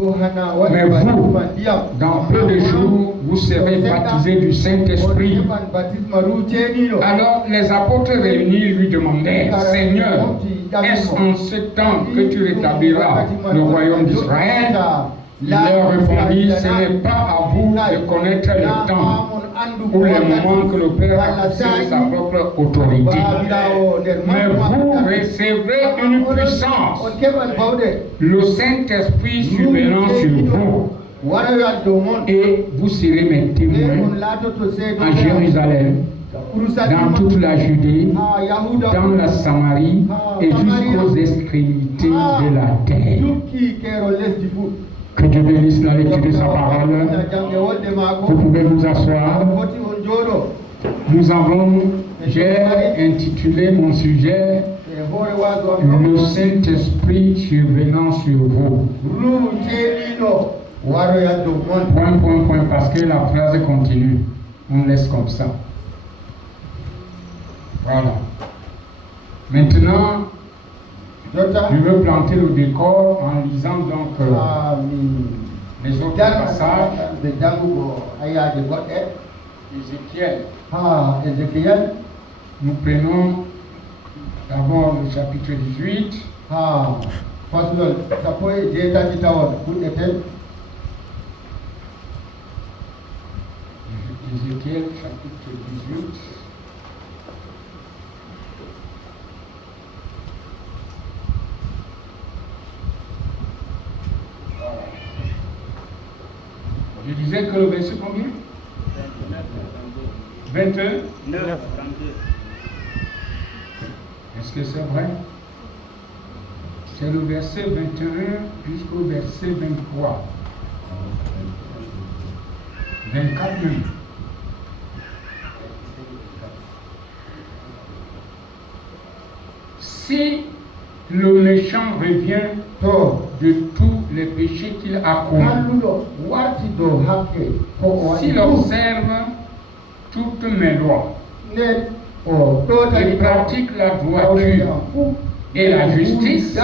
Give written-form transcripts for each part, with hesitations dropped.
Mais vous, dans peu de jours, vous serez baptisés du Saint-Esprit. Alors les apôtres réunis lui demandèrent, Seigneur, est-ce en ce temps que tu rétabliras le royaume d'Israël? Il leur répondit, ce n'est pas à vous de connaître le temps ou le moment que le Père a fixé de sa propre autorité. Mais vous recevrez une puissance, le Saint-Esprit survenant sur vous. Et vous serez mes témoins à Jérusalem, dans toute la Judée, dans la Samarie et jusqu'aux extrémités de la terre. Que Dieu bénisse la lecture de sa parole. Vous pouvez vous asseoir. J'ai intitulé mon sujet le Saint-Esprit survenant sur vous. Point, parce que la phrase continue. On laisse comme ça. Voilà. Maintenant, je veux planter le décor en lisant donc les autres passages. Ézéchiel. Nous prenons d'abord le chapitre 18. Ézéchiel chapitre 18. Je disais que le verset combien? 21. 9. Est-ce que c'est vrai? C'est le verset 21 jusqu'au verset 23. 24 même. Si le méchant revient de tous les péchés qu'il a commis, s'il observe toutes mes lois et pratique la droiture et la justice,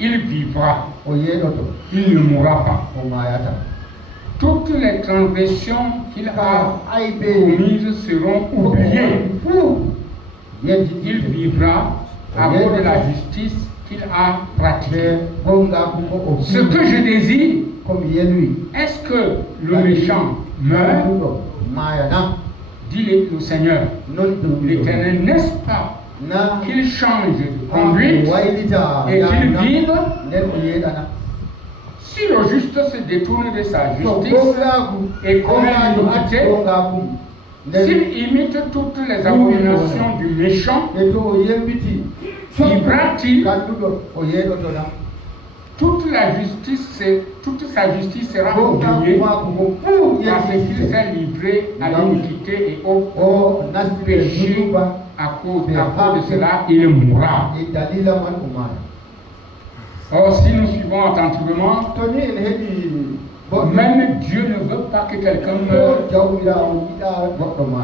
il vivra, il ne mourra pas. Toutes les transgressions qu'il a commises seront oubliées. Il vivra à cause de la justice qu'il a pratiquée. Ce que je désire, est-ce que le méchant meurt? Dit le Seigneur, l'Éternel, n'est-ce pas qu'il change de conduite et qu'il vive? Si le juste se détourne de sa justice et commet l'iniquité, s'il imite toutes les abominations du méchant, vivra-t-il? Toute sa justice sera oubliée parce qu'il s'est livré à l'iniquité et au péché. À cause de cela, il mourra. Or, si nous suivons attentivement, même Dieu ne veut pas que quelqu'un meure,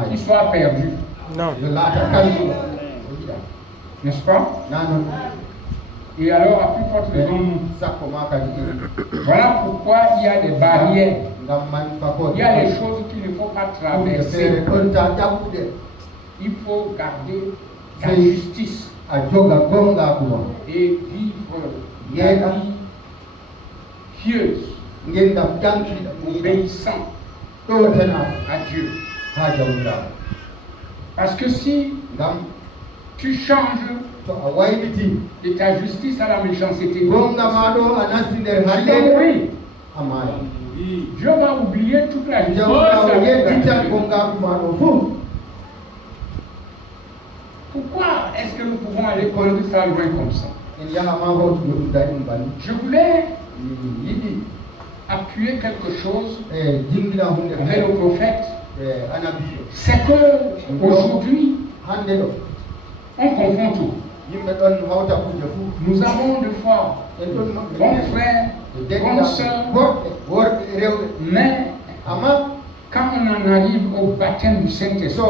qu'il soit perdu. Non. N'est-ce pas? Et alors, à plus forte raison, nous. Voilà pourquoi il y a des barrières. Il y a des choses qu'il ne faut pas traverser. Il faut garder la justice et vivre la vie pieuse, obéissant à Dieu. Parce que si tu changes de ta justice à la méchanceté, Dieu va oublier toute la justice. Pourquoi est-ce que nous pouvons aller conduire ça loin comme ça? Je voulais appuyer quelque chose avec le prophète. C'est que aujourd'hui, on confond tout. Nous avons de foi, bons frères, bonnes sœurs, mais quand on en arrive au baptême du Saint-Esprit,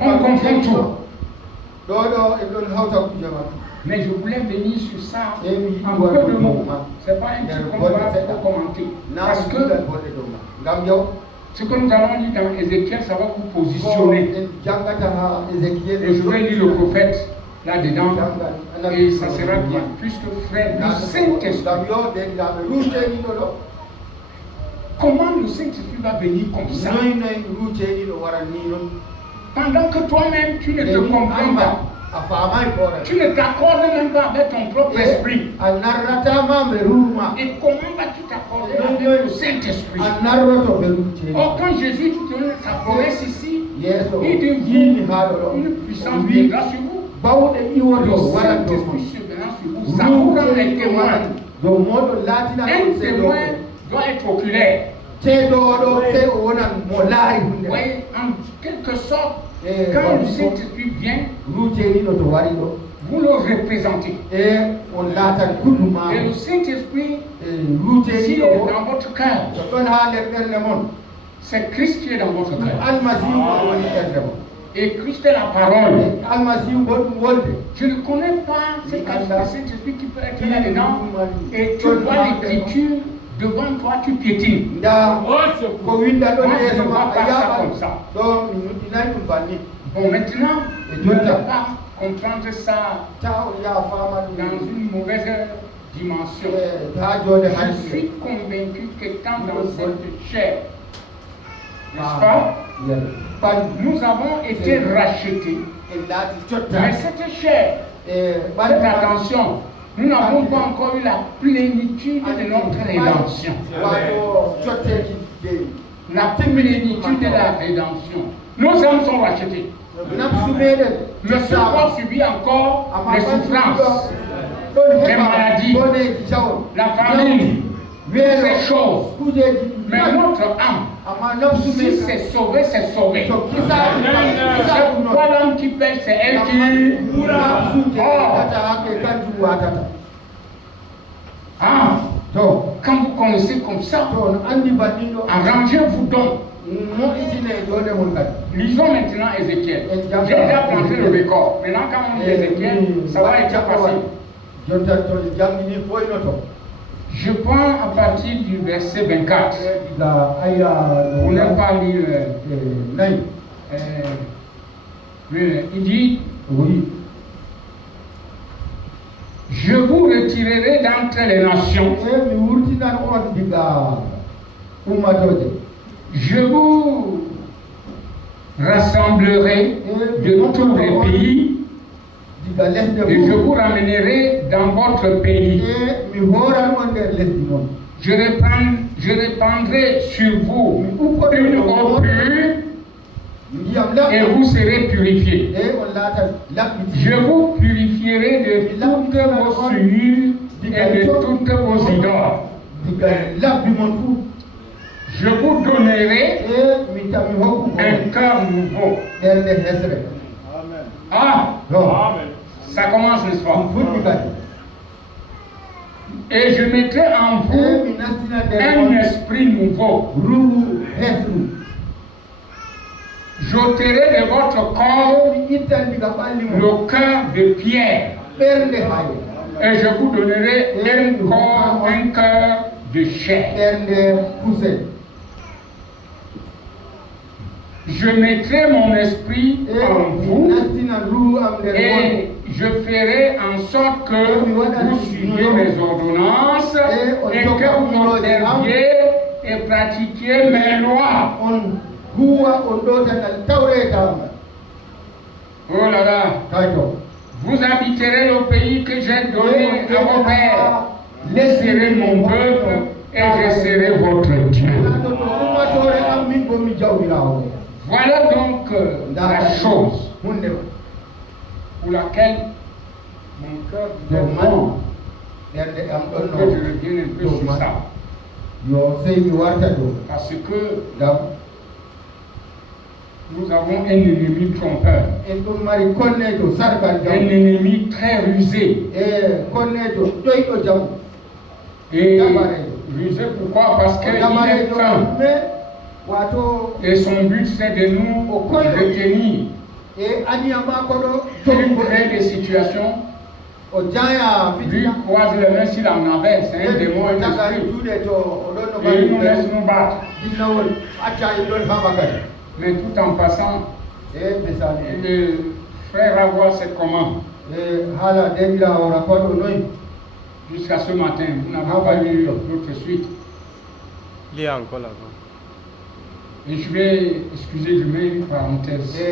on confond tout. Mais je voulais venir sur ça en peu de mots. Ce n'est pas un truc qu'on va commenter. Parce que ce que nous allons lire dans Ézéchiel, ça va vous positionner. Et je vais lire le prophète là-dedans. Et ça sera bien. Puisque frère, le Saint-Esprit. Comment le Saint-Esprit va venir comme ça? Pendant que toi-même, tu ne te comprends pas. Tu ne t'accordes même pas avec ton propre esprit. Et comment vas-tu t'accorder avec le Saint-Esprit? Or, quand Jésus te donne sa promesse ici, il dit une puissance viendra sur vous. Le Saint-Esprit surviendra sur vous. Ça vous rend un témoin. Un témoin doit être oculaire. Oui, en quelque sorte, quand le Saint-Esprit vient, vous le représentez. Et le Saint-Esprit, s'il est dans votre cœur, c'est Christ qui est dans votre cœur. Et Christ est la parole. Je ne connais pas ce Saint-Esprit qui peut être là-dedans. Et tu vois l'écriture. Devant toi, tu piétines. Moi, je ne vois pas ça comme ça. Bon, maintenant, je ne peux pas comprendre ça dans une mauvaise dimension. Je suis convaincu qu'étant dans cette chair, n'est-ce pas, nous avons été rachetés. Mais cette chair, faites attention. Nous n'avons pas encore eu la plénitude de notre rédemption. La plénitude de la rédemption. Nos âmes sont rachetées. Le corps subit encore les souffrances, les maladies, la famine, ces choses. Mais notre âme, si c'est sauvé, c'est sauvé. C'est pourquoi l'âme qui pêche, c'est elle qui. Quand vous connaissez comme ça, arrangez-vous donc. Lisons maintenant Ézéchiel. J'ai déjà planté le record. Maintenant, quand on lit Ézéchiel, ça va être facile. Je prends à partir du verset 24. On n'a pas lu. Il dit oui. Je vous retirerai d'entre les nations. Je vous rassemblerai de tous les pays et je vous ramènerai dans votre pays. Je répandrai sur vous une eau pure et vous serez purifiés. Je vous purifierai de toutes vos souillures et de toutes vos idoles. Je vous donnerai un cœur nouveau. Ça commence, n'est-ce pas? Et je mettrai en vous un esprit nouveau. J'ôterai de votre corps le cœur de pierre. Et je vous donnerai un cœur de chair. Je mettrai mon esprit en vous et je ferai en sorte que vous suiviez mes ordonnances et que vous observiez et pratiquiez mes lois. Oh là là, vous habiterez le pays que j'ai donné à vos pères. Vous serez mon peuple et je serai votre Dieu. Voilà donc la chose pour laquelle mon cœur demande que je revienne un peu sur ça. Parce que nous avons un ennemi trompeur, un ennemi très rusé. Et rusé pourquoi? Parce qu'il est fin. Et son but c'est de nous retenir. Il crée des situations Lui croise les mains s'il en avait, c'est un démon, un esprit. Et il nous laisse nous battre. Mais tout en passant, le frère va voir c'est comment. Jusqu'à ce matin, nous n'avons pas eu d'autre suite. Il est encore là-bas. Et je vais, excusez, je mets une parenthèse. Je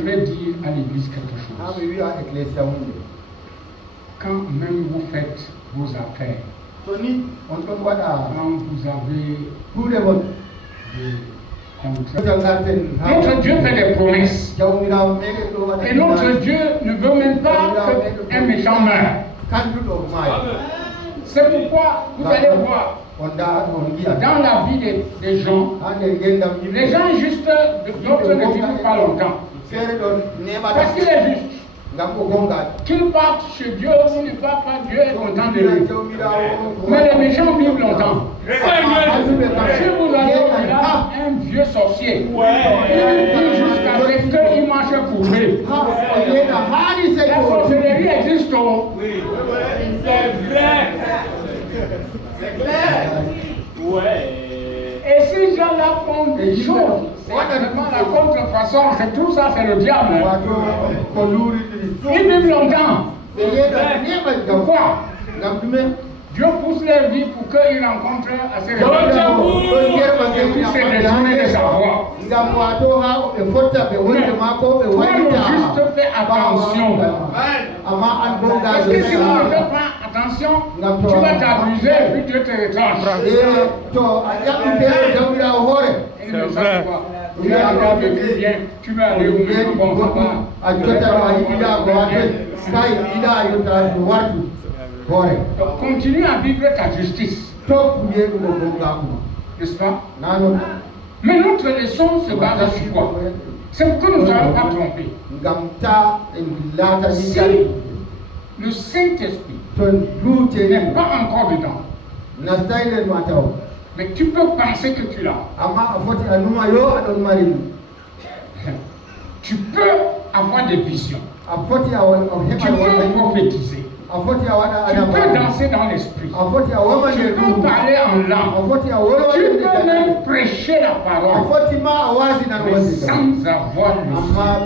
vais dire à l'église quelque chose. Quand même vous faites vos affaires, quand vous avez notre Dieu fait des promesses. Et notre Dieu ne veut même pas qu'un méchant meure. C'est pourquoi vous allez voir dans la vie des gens, les gens justes, d'autres ne vivent pas longtemps. Parce qu'il est juste. Qu'il parte chez Dieu ou ne part pas, Dieu est content de lui. Mais les méchants vivent longtemps. Si vous allez au village, un vieux sorcier, il vit jusqu'à ce qu'il marche courbé. La sorcellerie existe. C'est vrai. C'est clair. Ouais. Et si gens-là font des choses, c'est vraiment la contrefaçon, c'est tout ça, c'est le diable. Ils vivent longtemps. Pourquoi? Dieu pousse leur vie pour qu'ils rencontrent assez de gens. Et puis c'est détourné de sa voie. Juste fais attention. Parce que si tu ne fais pas attention, tu vas t'abuser et puis Dieu te retranche. C'est vrai. Tu vas aller bien, tu vas aller où bon, ça va. Donc continue à vivre ta justice. N'est-ce pas? Mais notre leçon se base sur quoi? C'est que nous ne allons pas tromper. Si le Saint-Esprit n'est pas encore dedans, mais tu peux penser que tu l'as. Tu peux avoir des visions. Tu peux prophétiser. Tu peux danser dans l'esprit. Tu peux parler en langue. Tu peux même prêcher la parole. Mais sans avoir le Saint.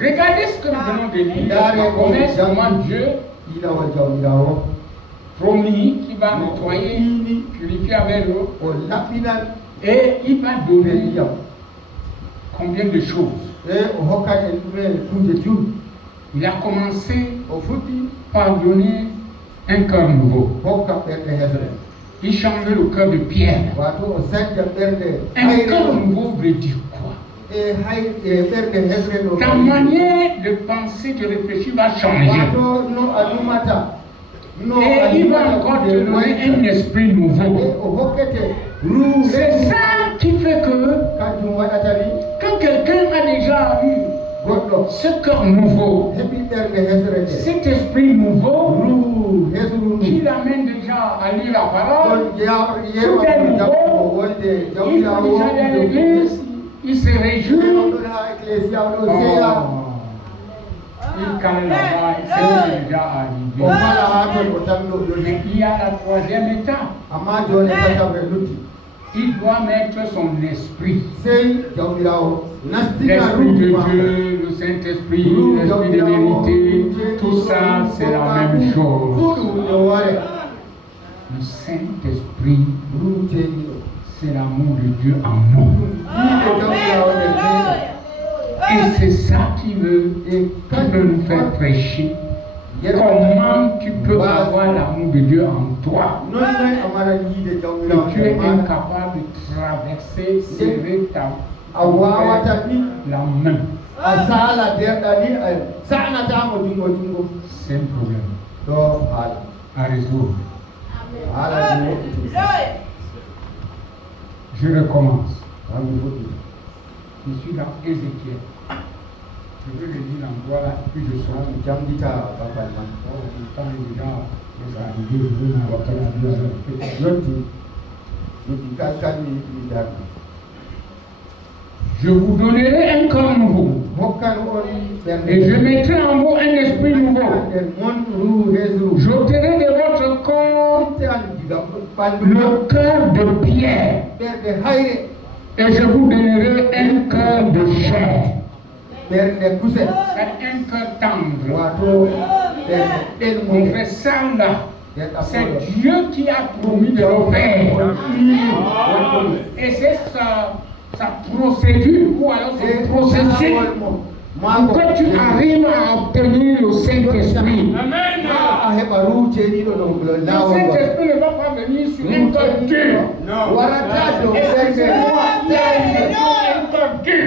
Regardez ce que nous venons de lire. On connaît comment Dieu promis qu'il va nettoyer, purifier avec l'eau. Et il va donner combien de choses. Il a commencé par donner un cœur nouveau. Il changeait le cœur de pierre. Un cœur nouveau veut dire quoi? Ta manière de penser, de réfléchir va changer. Et il va encore te donner un esprit nouveau. C'est ça qui fait que quand quelqu'un a déjà eu ce cœur nouveau, cet esprit nouveau, qui l'amène déjà à lire la parole, tout est nouveau, il va déjà dans l'église, il se réjouit. Il calme là-bas, c'est déjà arrivé. Mais il y a la troisième étape. Il doit mettre son esprit. L'esprit de Dieu, le Saint-Esprit, l'esprit de vérité, tout ça c'est la même chose. Le Saint-Esprit, c'est l'amour de Dieu en nous. Et c'est ça qui veut nous faire prêcher. Comment tu peux avoir l'amour de Dieu en toi? Et tu es incapable de traverser, serrer la main. C'est un problème à résoudre. Je recommence. Je suis dans Ézéchiel. Je veux le dire en droit là, puis je sors. Le temps est déjà arrivé, je veux m'invoquer la Dieu. Je vous donnerai un corps nouveau. Et je mettrai en vous un esprit nouveau. J'ôterai de votre corps le cœur de pierre. Et je vous donnerai un cœur de chair. C'est un cœur tendre. On fait ça là. C'est Dieu qui a promis de le faire. Et c'est sa procédure ou alors son processus pour que tu arrives à obtenir le Saint-Esprit. Amen. Le Saint-Esprit ne va pas venir sur un cœur dur. Excusez-moi, il a dit un cœur dur.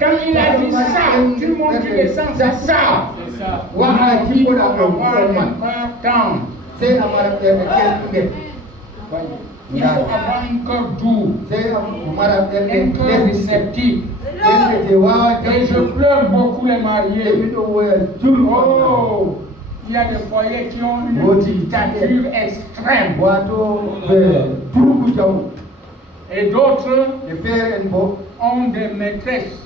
Quand il a dit ça, tout le monde dit le sens, c'est ça. On a dit qu'il faut avoir un cœur tendre. Il faut avoir un cœur doux, un cœur réceptif. Et je pleure beaucoup les mariés. Oh, il y a des foyers qui ont une dictature extrême. Et d'autres ont des maîtresses,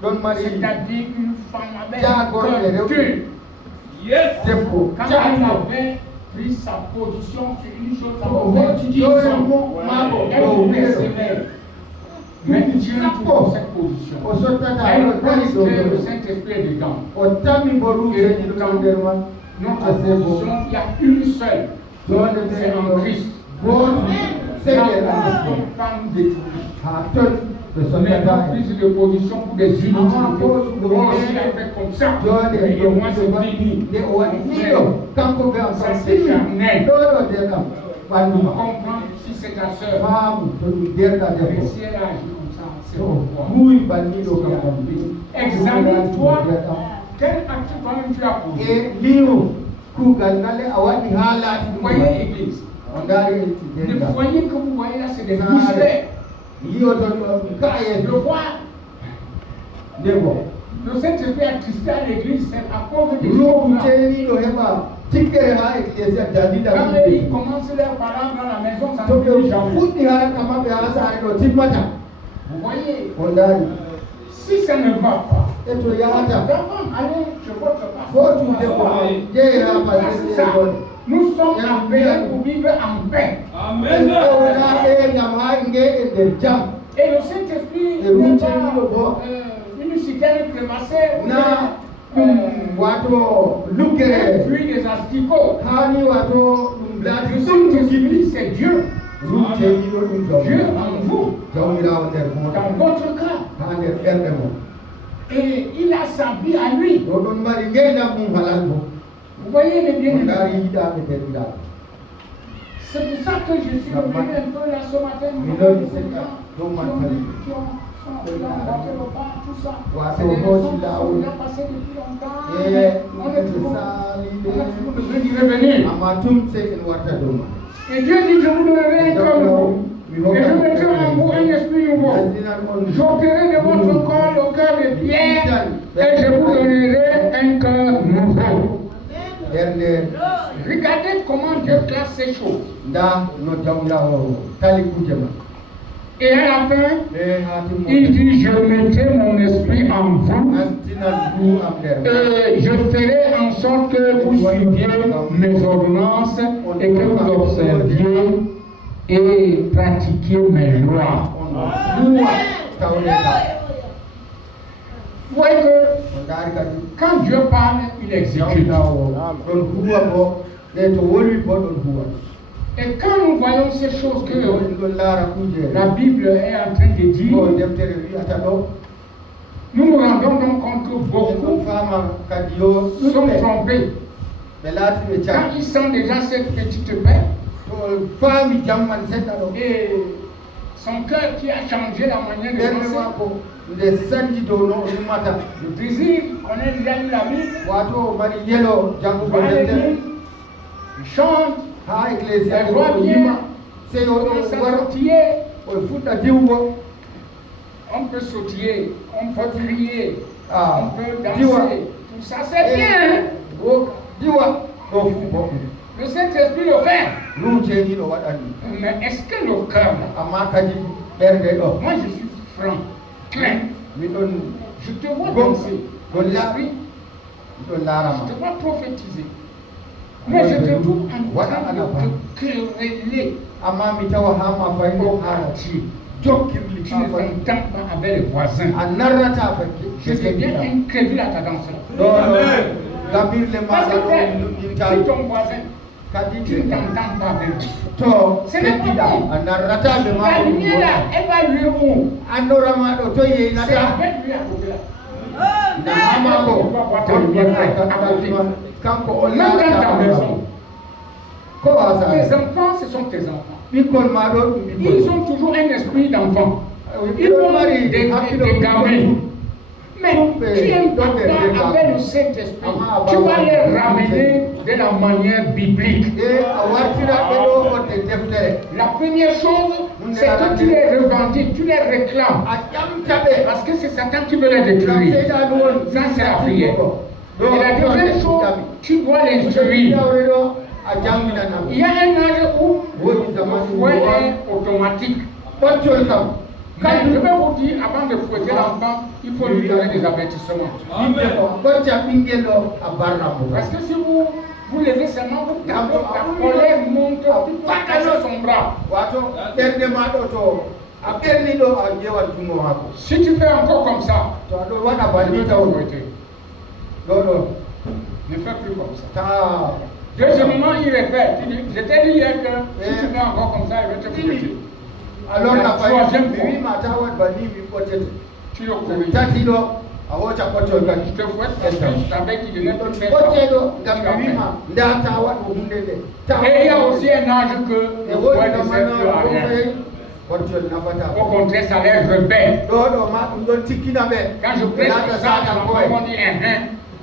c'est-à-dire une femme avec un cœur dur. Yes. Quand elle avait pris sa position sur une chose, ça fait 10 ans, elle voulait sévère. Mais Dieu trouve cette position. Elle pense que le Saint-Esprit est dedans. Et pourtant, notre position, il y a une seule. C'est en Christ. Mais pas plus de position pour des inutiles. Moi aussi, il a fait comme ça. Et moi, c'est fini. Ça, c'est charnel. On comprend si c'est ta soeur. Mais si elle agit comme ça, c'est pourquoi. Examine-toi. Quel acte toi-même tu as posé. Voyez l'église. Le foyer que vous voyez là, c'est des mystères. Le roi, le Saint-Esprit a attristé à l'église, c'est à cause des choses là. Quand ils commencent leur parole dans la maison, ça ne finit jamais. Vous voyez, si ça ne va pas, d'abord, allez chez votre pasteur. Nous sommes appelés pour vivre en paix. Amen. Et le Saint-Esprit n'est pas une citerne crémassée un puits des asticots. Le Saint-Esprit, c'est Dieu. Dieu en vous, dans votre cas. Et il a sa vie à lui. Vous voyez les bien-aimés. C'est pour ça que je suis revenu un peu là ce matin. Qui ont emporté le pas, tout ça. C'est des raisons qu'on a passées depuis longtemps. On est toujours besoin d'y revenir. Et Dieu dit, je vous donnerai un cœur nouveau. Et je mettrai en vous un esprit nouveau. J'ôterai de votre corps le cœur de pierre et je vous donnerai un cœur nouveau. Regardez comment Dieu classe ces choses. Et à la fin, il dit, je mettrai mon esprit en vous et je ferai en sorte que vous suiviez mes ordonnances et que vous observiez et pratiquiez mes lois. Vous voyez que quand Dieu parle, il exécute. Et quand nous voyons ces choses que la Bible est en train de dire, nous nous rendons donc compte que beaucoup sont trompés. Quand ils sentent déjà cette petite paix, et son cœur qui a changé la manière de penser, le désir, on a déjà lu la Bible, il chante, elle voit bien, on peut sautiller, on peut crier, on peut danser, tout ça c'est bien. Le Saint-Esprit le fait. Mais est-ce que le cœur, moi je suis franc, clair, Je te vois danser dans l'esprit. Je te vois prophétiser. Mais je te trouve en train de te quereller. Tu ne t'entends pas avec les voisins. Je t'ai bien incrédule à ta danse là. Parce que si ton voisin, tu ne t'entends pas avec lui. Ce n'est pas bon. La lumière là, elle va lui où? C'est avec lui à côté là. Même dans ta maison, tes enfants, ce sont tes enfants. Ils ont toujours un esprit d'enfant. Ils ont des gamins. Mais tu aimes papa avec le Saint-Esprit. Tu vas les ramener de la manière biblique. La première chose, c'est que tu les revendiques, tu les réclames. Parce que c'est Satan qui veut les détruire. Ça, c'est la prière. Et la deuxième chose, tu dois les instruire. Il y a un âge où le fouet est automatique. Mais je vais vous dire, avant de fouetter l'enfant, il faut lui donner des avertissements. Parce que si vous levez seulement, vous tapez, la colère monte, vous cassez son bras. Si tu fais encore comme ça, il va te fouetter. Ne fais plus comme ça. Deuxièmement, il répète. Je t'ai dit hier que si tu fais encore comme ça, il va te fouetter. Alors la troisième fois, tu le corriges. Je te fouette parce que je savais qu'il devait te faire ça. Et il y a aussi un âge que le fouet ne sert plus à rien. Au contraire, ça les rebelle. Quand je prêche ça, on dit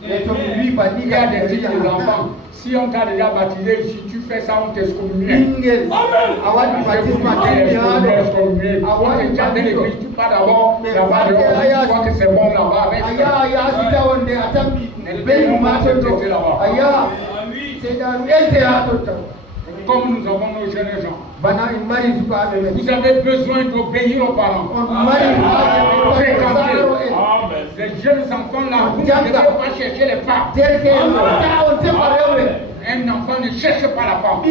il y a des filles, des enfants. Si on t'a déjà baptisé ici, tu fais ça, on t'excommunie. Amen. On te tient de l'église, tu pars d'abord là-bas, tu vois que c'est bon là-bas. Comme nous avons nos jeunes gens, vous avez besoin d'obéir aux parents. Les jeunes enfants là, vous ne devez pas chercher les femmes. Un enfant ne cherche pas la femme.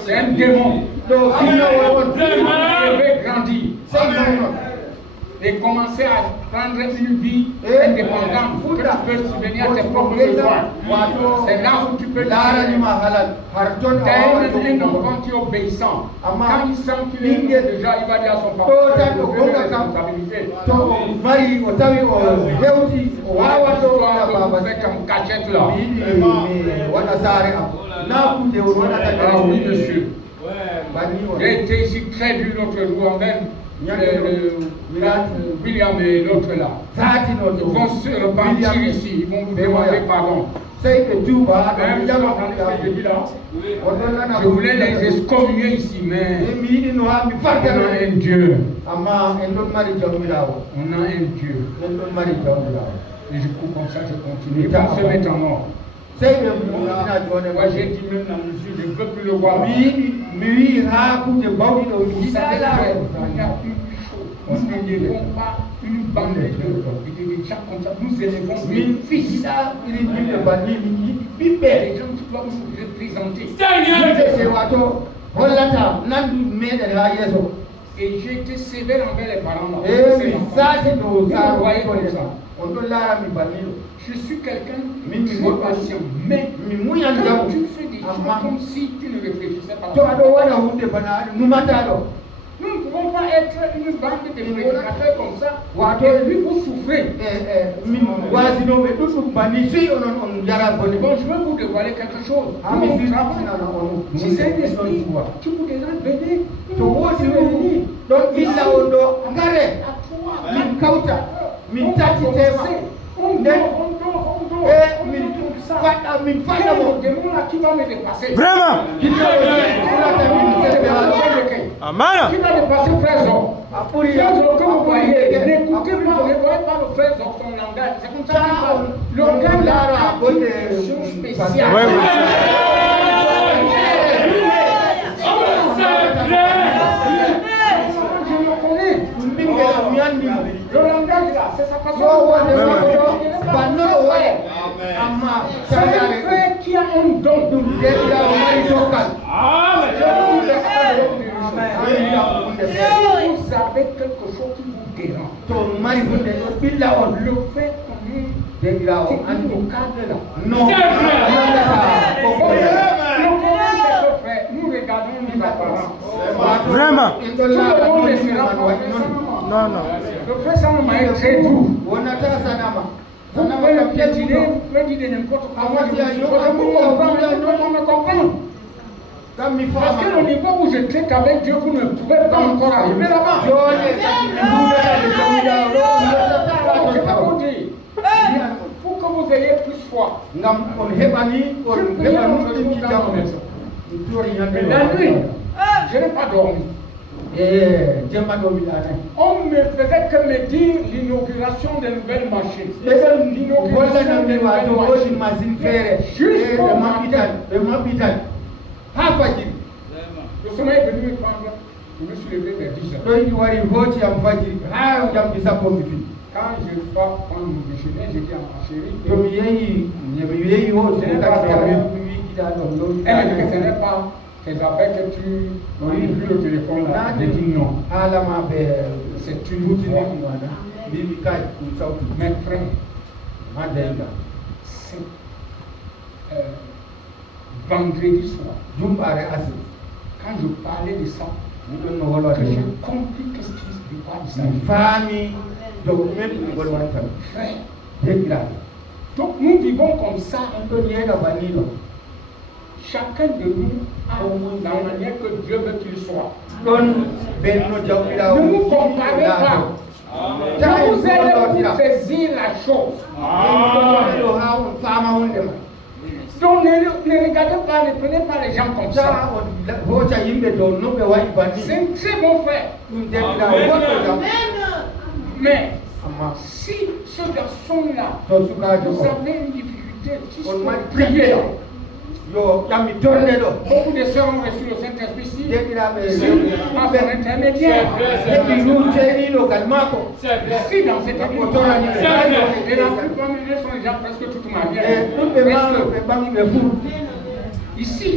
C'est un démon. Il devait grandir et commencer à prendre une vie indépendante où tu peux subvenir à tes propres besoins. C'est là où tu peux dire un enfant qui est obéissant. Quand il sent qu'il est déjà, il va dire à son papa, je veux me responsabiliser. On fait comme cachette là. Ah oui, monsieur. J'ai été ici très dur l'autre jour, même. William et l'autre là. Ils vont se repentir ici, ils vont vous demander pardon. Je voulais les excommunier ici, mais on a un Dieu. On a un Dieu. Et je coupe comme ça, je continue. Ils vont se mettre en ordre. Moi j'ai dit même la mesure, je ne peux plus le voir. Vous savez, il y a une une bande de gens comme ça, nous élevons des fils. Les gens qui doivent nous représenter. Et j'ai été sévère envers les parents là. Vous voyez comme ça. Je suis quelqu'un de très patient, mais quand tu fais des choses comme si tu ne réfléchissais pas. Nous ne pouvons pas être une bande de prédicateurs comme ça. Et puis vous souffrez. Bon, je vais vous dévoiler quelque chose. Si c'est un esprit, tu peux déjà venir. Vraiment. Amen. Qui va dépasser frère Zor? Frère Zor, que vous voyez, n'écoutez pas, ne voyez pas le frère Zor, son langage. C'est comme ça qu'il parle. Le langage là a une chose spéciale. Ouais, Je le connais. sa façon de parler. C'est un frère qui a un don. Vous avez quelque chose qui vous dérange. Le fait qu'on est au cadre là. Non. Nous regardons nos apparences. Vraiment. Tout le monde ne sera pas. Non, non. Le frère Salomon est très doux. Vous pouvez le piétiner, vous pouvez dire n'importe quoi. Moi, je me comprends. Parce que le niveau où je traite avec Dieu, vous ne pouvez pas encore arriver là-bas. Je peux vous dire, pour que vous ayez plus foi, mais la nuit, je n'ai pas dormi. On ne faisait que me dire l'inauguration des nouvelles machines. L'inauguration des nouvelles machines. Jusqu'au matin. Le sommeil est venu me prendre. Je me suis levé vers 10 heures. Quand je vais prendre mon déjeuner, j'ai dit à ma chérie, elle me dit que ce n'est pas tes appels que tu manipules le téléphone là. J'ai dit non. C'est une voix. Mes frères, c'est vendredi soir. Quand je parlais de ça, que j'ai compris qu'est-ce qui se passe Frère. Donc nous vivons comme ça. Chacun de nous a la manière que Dieu veut qu'il soit. Ne vous comparez pas. Quand vous allez vous saisir la chose. Donc ne regardez pas, ne prenez pas les gens comme ça. C'est un très bon frère. Mais si ce garçon-là, vous avez une difficulté, si vous priez, beaucoup de sœurs ont reçu le Saint-Esprit ici, par son intermédiaire. Si dans cette église, et la plupart des gens sont déjà presque toutes mariées. Ici,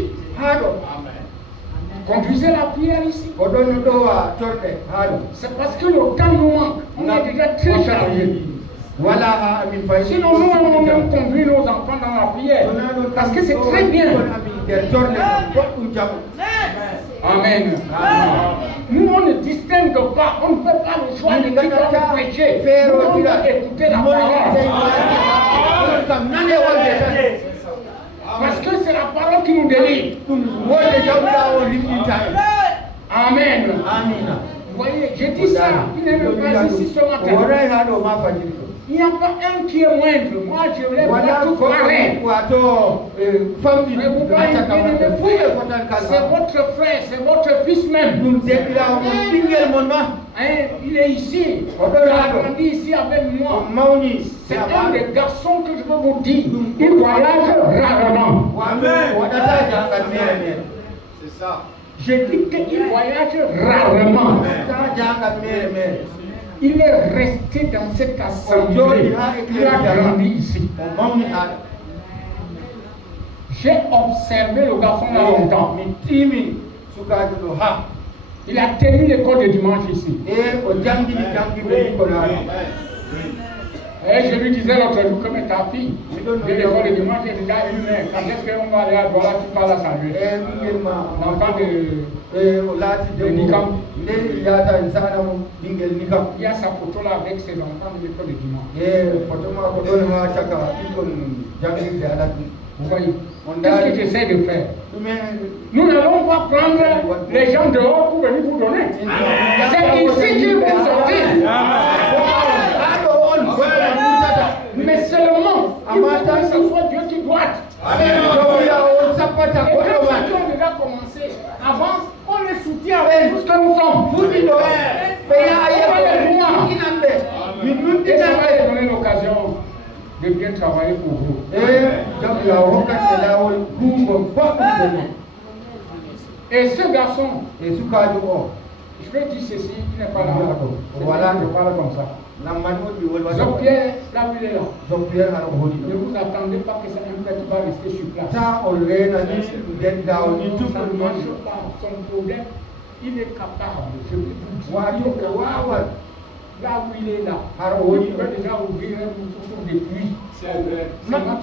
conduisez la prière ici. C'est parce que le temps nous manque. On est déjà très chargé. Sinon, nous avons même conduit nos enfants dans la prière. Parce que c'est très bien. Amen. Nous, on ne distingue pas. On ne fait pas le choix de qui doit prêcher. On doit écouter la parole. Parce que c'est la parole qui nous délivre. Amen. Vous voyez, j'ai dit ça. Il n'est même pas ici ce matin. Il n'y a pas un qui est moindre. Moi, je les vois tous pareils. Mais vous voyez, c'est votre frère, c'est votre fils même. Il est ici. Il a grandi ici avec moi. C'est un des garçons que je veux vous dire. Il voyage rarement. C'est ça. Je dis qu'il voyage rarement. Il est resté dans cette assemblée. Il a grandi ici. J'ai observé le garçon là longtemps. Il a tenu l'école de dimanche ici. Et je lui disais l'autre jour que ta fille de l'école de dimanche est déjà une mère. Quand est-ce qu'on va aller à Douala, tu parles à sa vie. L'enfant de Nikam. Il y a sa photo là avec ses enfants de l'école de dimanche. Vous voyez, qu'est-ce que j'essaie de faire? Nous n'allons pas prendre les gens dehors pour venir vous donner. C'est ici qu'ils vont sortir. Mais seulement, il faut que ce soit Dieu qui doite. Et quand ceux qui ont déjà commencé, avance, on les soutient avec tout ce que nous sommes. Et ça va donner l'occasion de bien travailler pour vous. Et ce garçon, je vais dire ceci, il n'est pas là. Je parle comme ça. Jean-Pierre, là où il est là. Ne vous attendez pas que ça va rester sur place. Ça ne marche pas. Son problème, il est capable. Je peux vous dire là où il est là. Il peut déjà ouvrir un bouton de pluie. C'est vrai. Nous allons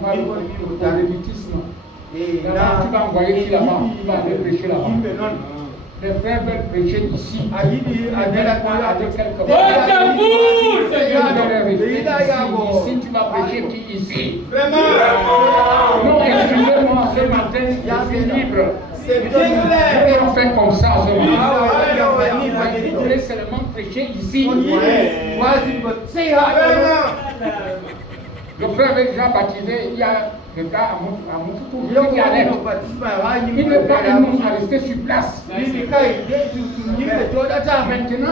parler de l'évitisme. Tu vas envoyer qui là-bas, tu vas aller prêcher là-bas. Les frères veulent prêcher ici. Avec quelques ici, tu vas prêcher qui ici. Vraiment. Non, excusez-moi, ce matin, je suis libre. C'est bien clair. On fait comme ça ce matin. Vous voulez seulement prêcher ici. Le frère avait déjà baptisé, il y a des gars à Moukoutou qui allaient. Il ne pas nous rester sur place. Maintenant,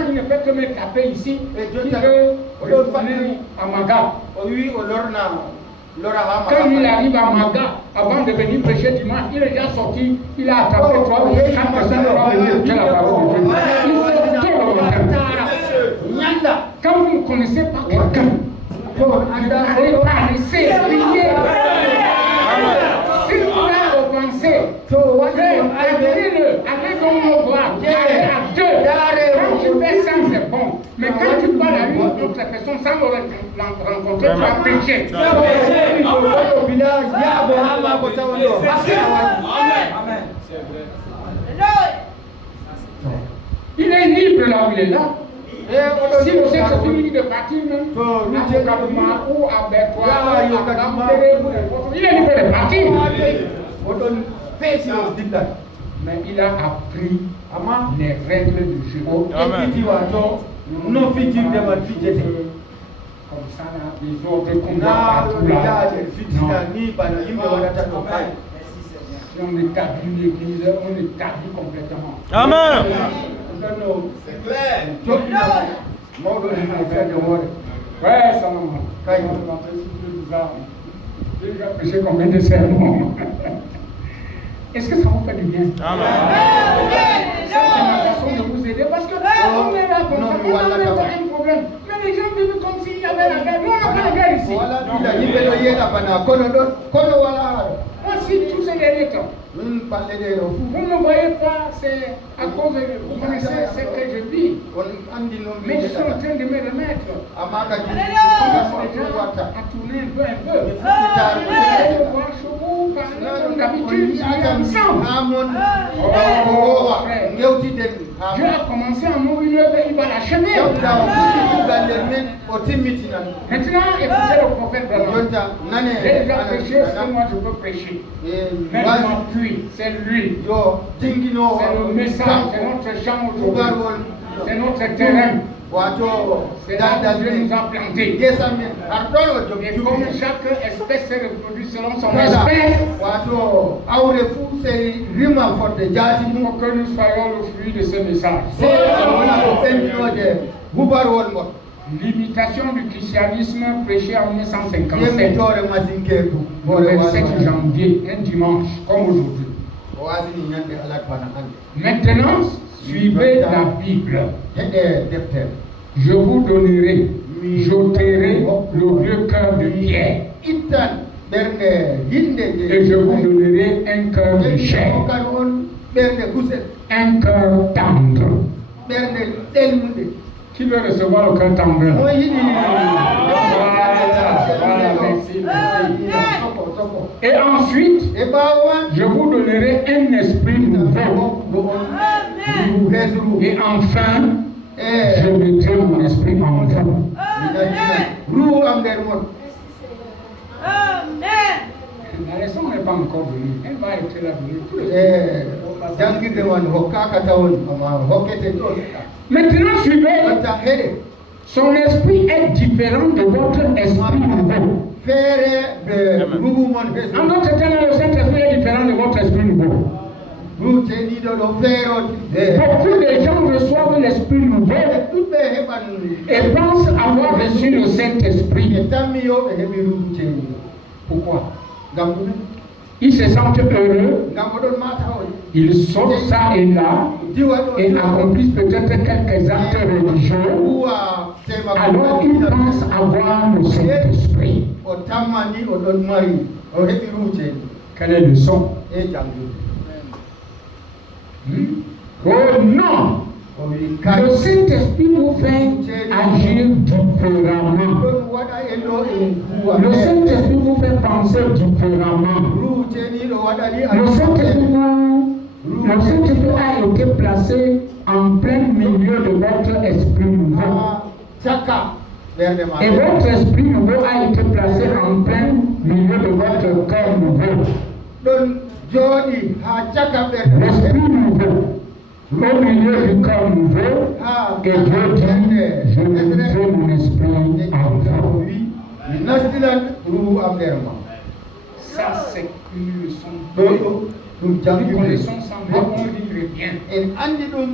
il ne fait que me taper ici. Il veut retourner à Maga. Quand il arrive à Maga, avant de venir prêcher dimanche, il est déjà sorti, il a attrapé 3 ou 4 personnes qui vont venir prêcher la parole de Dieu. Quand vous ne connaissez pas quelqu'un, allez parler, c'est prier. Si vous voulez offenser, allez-le, allez donc me voir, allez à deux. Quand tu fais ça, c'est bon. Mais quand tu parles à une autre personne sans le rencontrer, tu vas pécher. Il est libre là où il est là. Si vous êtes celui de partir même, ou à Bertois, il est libre de partir. Mais il a appris les règles du jeu. Comme ça, là, les autres combats partout là. Si on établit l'église, on établit complètement. Amen. C'est clair. Ouais, ça m'a. J'ai déjà prêché combien de sermons? Est-ce que ça vous fait du bien? Amen. C'est ma façon de vous aider parce que on est là comme ça, on n'a pas un problème. Mais les gens vivent comme s'il y avait la guerre. Nous, on n'a pas la guerre ici. Moi, si tous ces derniers temps, vous ne me voyez pas, c'est à cause de vous connaissez ce que je vis. Mais je suis en train de me remettre. Je commence déjà à tourner un peu. Voir chez vous, comme d'habitude, ensemble. Dieu a commencé à mourir, il va l'achever. Maintenant, écoutez le prophète Branham. J'ai déjà prêché ce que moi je peux prêcher. Maintenant, c'est lui. C'est le message, c'est notre champ aujourd'hui. C'est notre terrain. C'est là où Dieu nous a plantés. Et comme chaque espèce se reproduit selon son espèce, il faut que nous soyons le fruit de ce message. L'imitation du christianisme prêchée en 1957, le 27 janvier, un dimanche, comme aujourd'hui. Maintenant, suivez la Bible. Je vous donnerai, j'ôterai le vieux cœur de pierre. Et je vous donnerai un cœur de chair. Un cœur tendre. Qui veut recevoir le cœur tendre? Voilà, merci. Et ensuite, je vous donnerai un esprit nouveau. Et enfin, je mettrai mon esprit en vous. La leçon n'est pas encore venue. Elle va être là venue. Maintenant, suivez. Son esprit est différent de votre esprit nouveau. En d'autres termes, le Saint-Esprit est différent de votre esprit nouveau. Beaucoup de gens reçoivent l'esprit nouveau et pensent avoir reçu le Saint-Esprit. Pourquoi? Ils se sentent heureux, ils sautent ça et là, et accomplissent peut-être quelques actes religieux, alors ils pensent avoir le Saint-Esprit. Quel est le son? Oh non! Le Saint-Esprit vous fait agir différemment. Le Saint-Esprit vous fait penser différemment. Le Saint-Esprit a été placé en plein milieu de votre esprit nouveau. Et votre esprit nouveau a été placé en plein milieu de votre cœur nouveau. L'esprit nouveau. Au milieu du corps nouveau, et Dieu dit, je mettrai mon esprit en vous. Ça, c'est une leçon. Nous connaissons sans voir, on livre bien.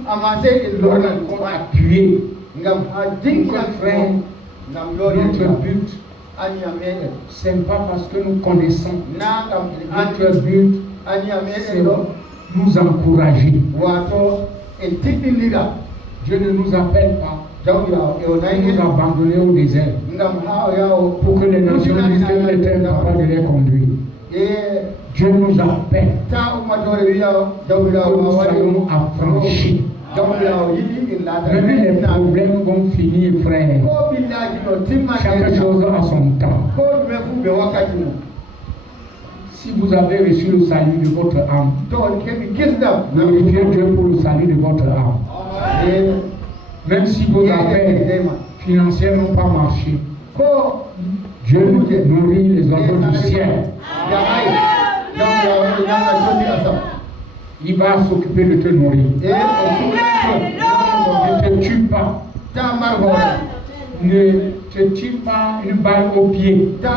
On appuyer. Notre frère, notre but, c'est pas parce que nous connaissons. Notre but, c'est nous encourager. Dieu ne nous appelle pas à nous abandonner au désert pour que les nations disent que l'Éternel n'a pas de les conduire. Dieu nous appelle pour que nous soyons affranchis. Même les problèmes vont finir, frère. Chaque chose a son temps. Si vous avez reçu le salut de votre âme, glorifiez Dieu pour le salut de votre âme. Même si vos affaires financières n'ont pas marché, Dieu nourrit les oiseaux du ciel. Il va s'occuper de te nourrir. Ne te tue pas. Ne te tire pas une balle au pied. Si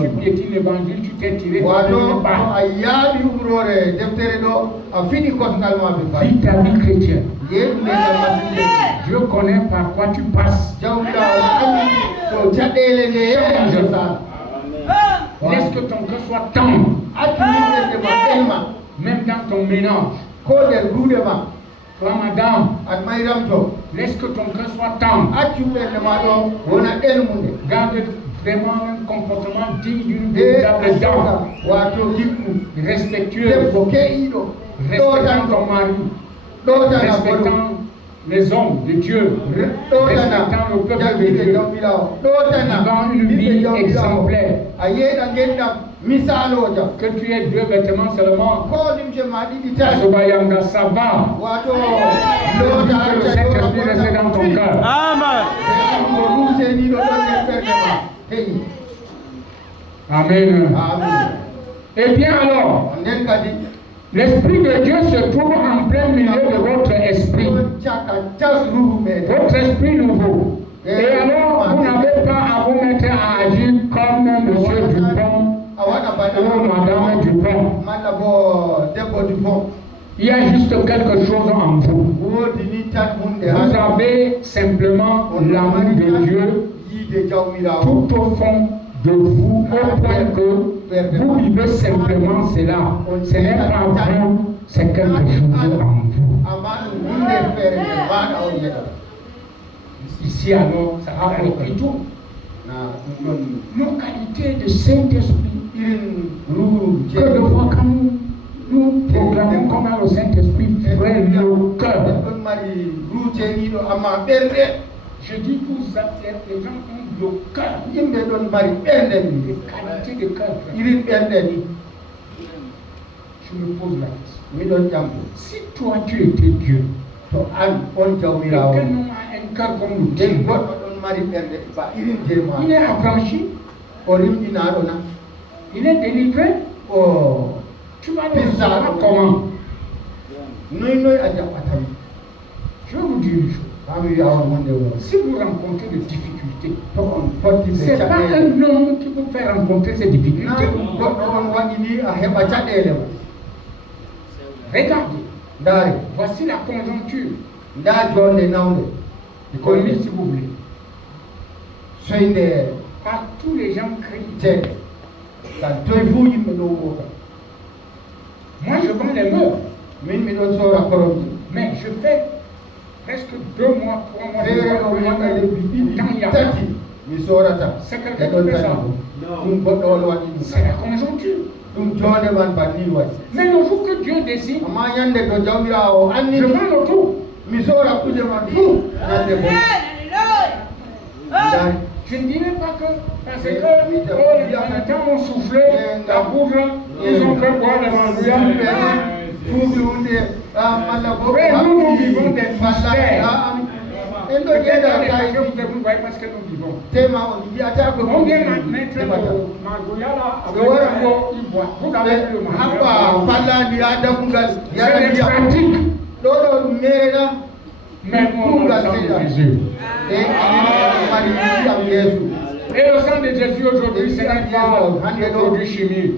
tu piétines l'évangile, tu t'es tiré par une balle. Vis ta vie chrétienne. Dieu connaît par quoi tu passes. Laisse que ton cœur soit tendre. Même dans ton ménage. Toi, madame, laisse que ton cœur soit tendre. Garde vraiment un comportement digne d'une véritable dame. Respectueux. Respectant ton mari. Respectant les hommes de Dieu. Respectant le peuple de Dieu. Vivant une vie exemplaire. Que tu aies 2 vêtements seulement. Sobayanga, ça va. Que le Saint-Esprit reste dans ton cœur. Amen. Et bien alors, l'Esprit de Dieu se trouve en plein milieu de votre esprit. Votre esprit nouveau. Et alors, vous n'avez pas à vous mettre à agir comme M. Dupont ou Madame Dupont. Il y a juste quelque chose en vous. Vous avez simplement l'amour de Dieu tout au fond de vous, au point que vous vivez simplement cela. Ce n'est pas vous, c'est quelque chose en vous. Ici alors, ça a repris tout. Nos qualités de Saint-Esprit, que de fois quand nous proclamons comme le Saint-Esprit, frère, nos cœurs. Je dis vous êtes les gens ont le cœur. Les qualités de cœur. Je me pose la question. Si toi tu étais Dieu, quelqu'un a un cœur comme le tien, il est affranchi, il est délivré. Tu vas le savoir comment? Je vais vous dire une chose. Si vous rencontrez des difficultés, ce n'est pas un homme qui vous fait rencontrer ces difficultés. Regardez, voici la conjoncture. Économie, si vous voulez. Pas tous les gens crient. Moi, je vends les meubles. Mais je fais presque 2 mois, 3 mois, quand il y a c'est quelqu'un qui fait ça. C'est la conjoncture. Mais le jour que Dieu décide, je vends le tout. Je ne dirais pas que parce que les gens ont soufflé la poudre, ils ont fait boire les alléluia. Mais nous vivons des mystères. Peut-être dans les régions vous ne voyez pas ce que nous vivons. On vient mettre le margouilla là, avec le mot, il boit. Vous avez vu le margouilla. C'est des pratiques. Mais nous, on a le sang de Jésus. Et le sang de Jésus aujourd'hui, ce n'est pas un produit chimique.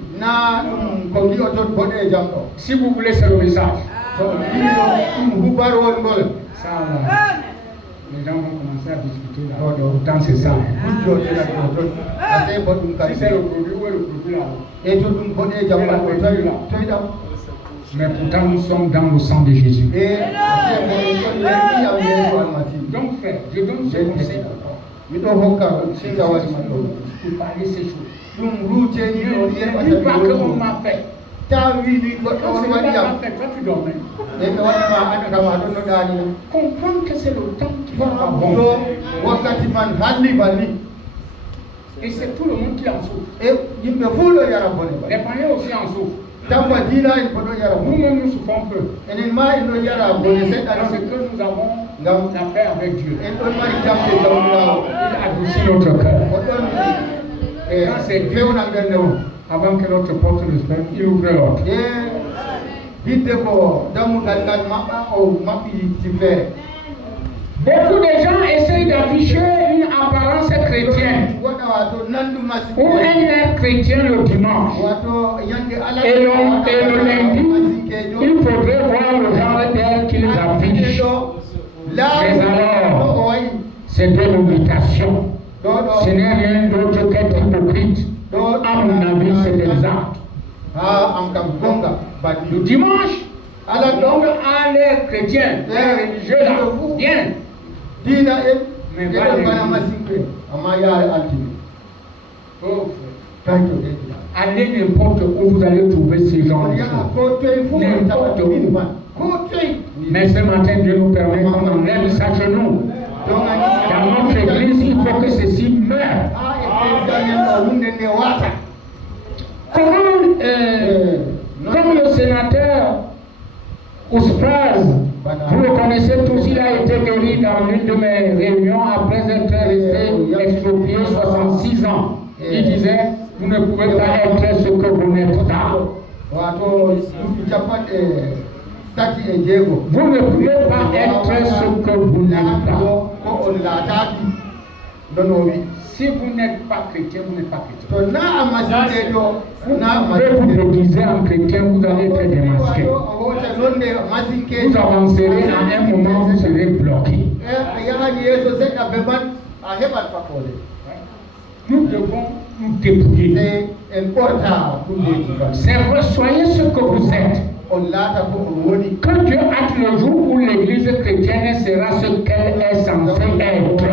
Si vous voulez, c'est le message. Ça, les gens vont commencer à discuter là. Pourtant, c'est ça. Si c'est le produit, où est le produit là? Mais pourtant, nous sommes dans le sang de Jésus. Donc, frère, je donne ce conseil pour parler ces choses. Ne dis pas qu'on m'a fait. Quand c'est pas fait, toi tu dormais. Comprends que c'est le temps qui va pas bon. Et c'est tout le monde qui en souffre. Les parents aussi en souffrent. Nous-mêmes nous souffrons peu. Parce que nous avons la paix avec Dieu. Il adoucit notre cœur. Quand c'est Dieu, avant que notre porte ne se ferme, il ouvre l'autre. Beaucoup de gens essayent d'afficher une apparence chrétienne ou un air chrétien le dimanche. Et le lundi, il faudrait voir le genre d'air qu'ils affichent. Mais alors, c'est de l'imitation. Ce n'est rien d'autre qu'être hypocrite. À mon avis, c'est des actes. Le dimanche, donc à l'air chrétien, l'air religieux là, bien. Mais allez n'importe où vous allez trouver ces gens. N'importe où. Mais ce matin, Dieu nous permet qu'on enlève ça chez nous. Dans notre église, il faut que ceci meure. Comme le sénateur Ousfraz, vous le connaissez tous, il a été guéri dans l'une de mes réunions après être resté exproprié 66 ans. Il disait, vous ne pouvez pas être ce que vous n'êtes pas. Vous ne pouvez pas être ce que vous n'êtes pas. Si vous n'êtes pas chrétien, vous n'êtes pas chrétien. Vous déguisez en chrétien, vous allez être démasqué. Vous avancerez à un moment, vous serez bloqué. Nous devons nous débrouiller. C'est vrai, soyez ce que vous êtes. Que Dieu hâte le jour où l'église chrétienne sera ce qu'elle est censée être.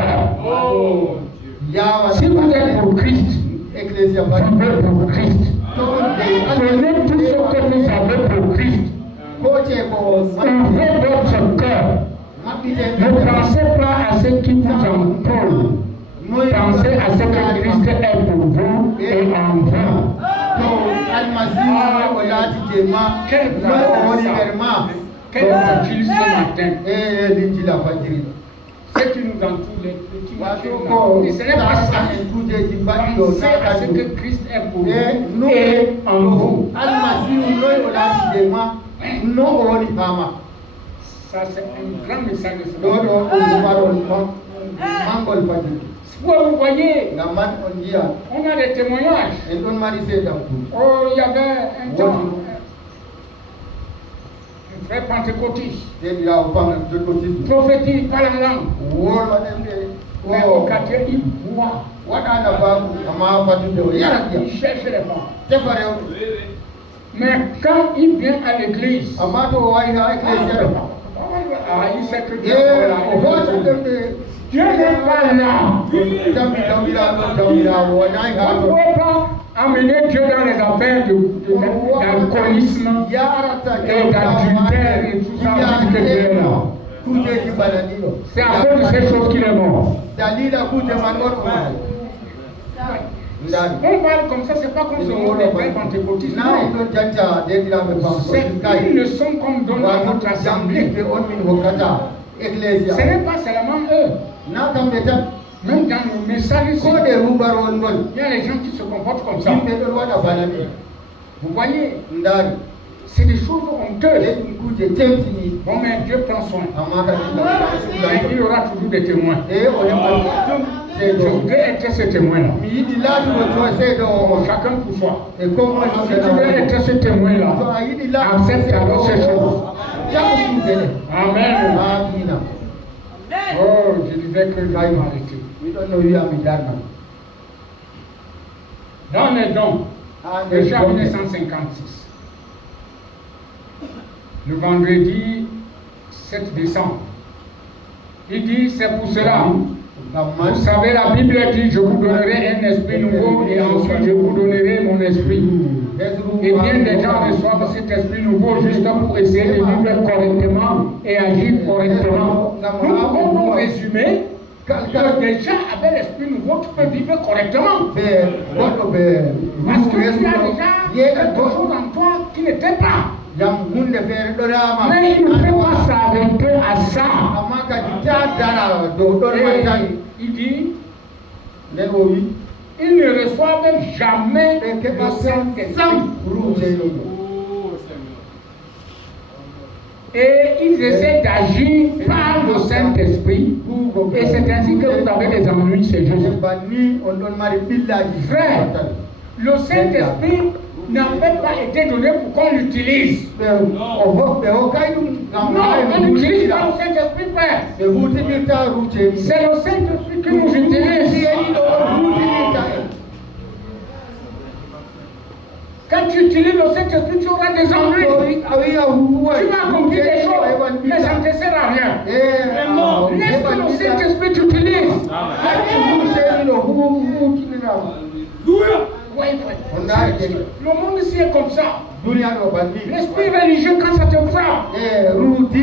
Si vous êtes pour Christ, vivez pour Christ. Prenez tout ce que vous avez pour Christ. Ouvrez votre cœur. Ne pensez pas à ce qui vous entoure. Pensez à ce que Christ est pour vous et en vous. Quel évangile ce matin. Ce qui nous entoure, les petits machins, ce n'est pas ça. Pensez à ce que Christ est pour vous et en vous. Ça, c'est un grand message de ce vous voyez, on a des témoignages. Oh, il y avait un temps, un frère pentecôtiste, prophétique, parle en langue. Mais au quartier, il boit. Il cherche les femmes. Mais quand il vient à l'église, il sait que Dieu est là. Dieu n'est pas là. On ne peut pas amener Dieu dans les affaires d'alcoolisme et d'adultère et tout ça. Que Dieu est là. C'est à cause de ces choses qu'il est mort. On parle comme ça, c'est pas comme ce mot des vrais pentecôtistes. Ils ne sont comme dans notre assemblée. Ce n'est pas seulement eux. Même dans nos messages ici, il y a les gens qui se comportent comme ça. Vous voyez, c'est des choses honteuses. Bon, mais Dieu prend soin. Et il y aura toujours des témoins. Je voudrais être ce témoin-là. Chacun pour soi. Si tu veux être ce témoin-là, accepte alors ces choses. Amen. Oh, je disais que là, il m'a arrêté. Dans les dons, déjà en 1956, le vendredi 7 décembre, il dit, c'est pour cela. Vous savez, la Bible dit, je vous donnerai un esprit nouveau et ensuite je vous donnerai mon esprit. Et bien des gens reçoivent cet esprit nouveau juste pour essayer de vivre correctement et agir correctement. Nous pouvons nous résumer que déjà avec l'esprit nouveau, tu peux vivre correctement. Parce que tu as déjà quelque chose en toi qui n'était pas. Mais il ne peut pas s'arrêter à ça. Et il dit, ils ne reçoivent jamais le Saint-Esprit. Et ils essaient d'agir par le Saint-Esprit. Et c'est ainsi que vous avez des ennuis chez Jésus. Frère, le Saint-Esprit n'a même pas été donné pour qu'on l'utilise. Non, on n'utilise pas le Saint-Esprit, frère. C'est le Saint-Esprit qui nous utilise. Quand tu utilises le Saint-Esprit, tu auras des ennuis. Tu vas accomplir des choses, mais ça ne te sert à rien. Laisse que le Saint-Esprit t'utilise. Oui, le monde ici est comme ça. L'esprit religieux, quand ça te frappe, à un moment, tu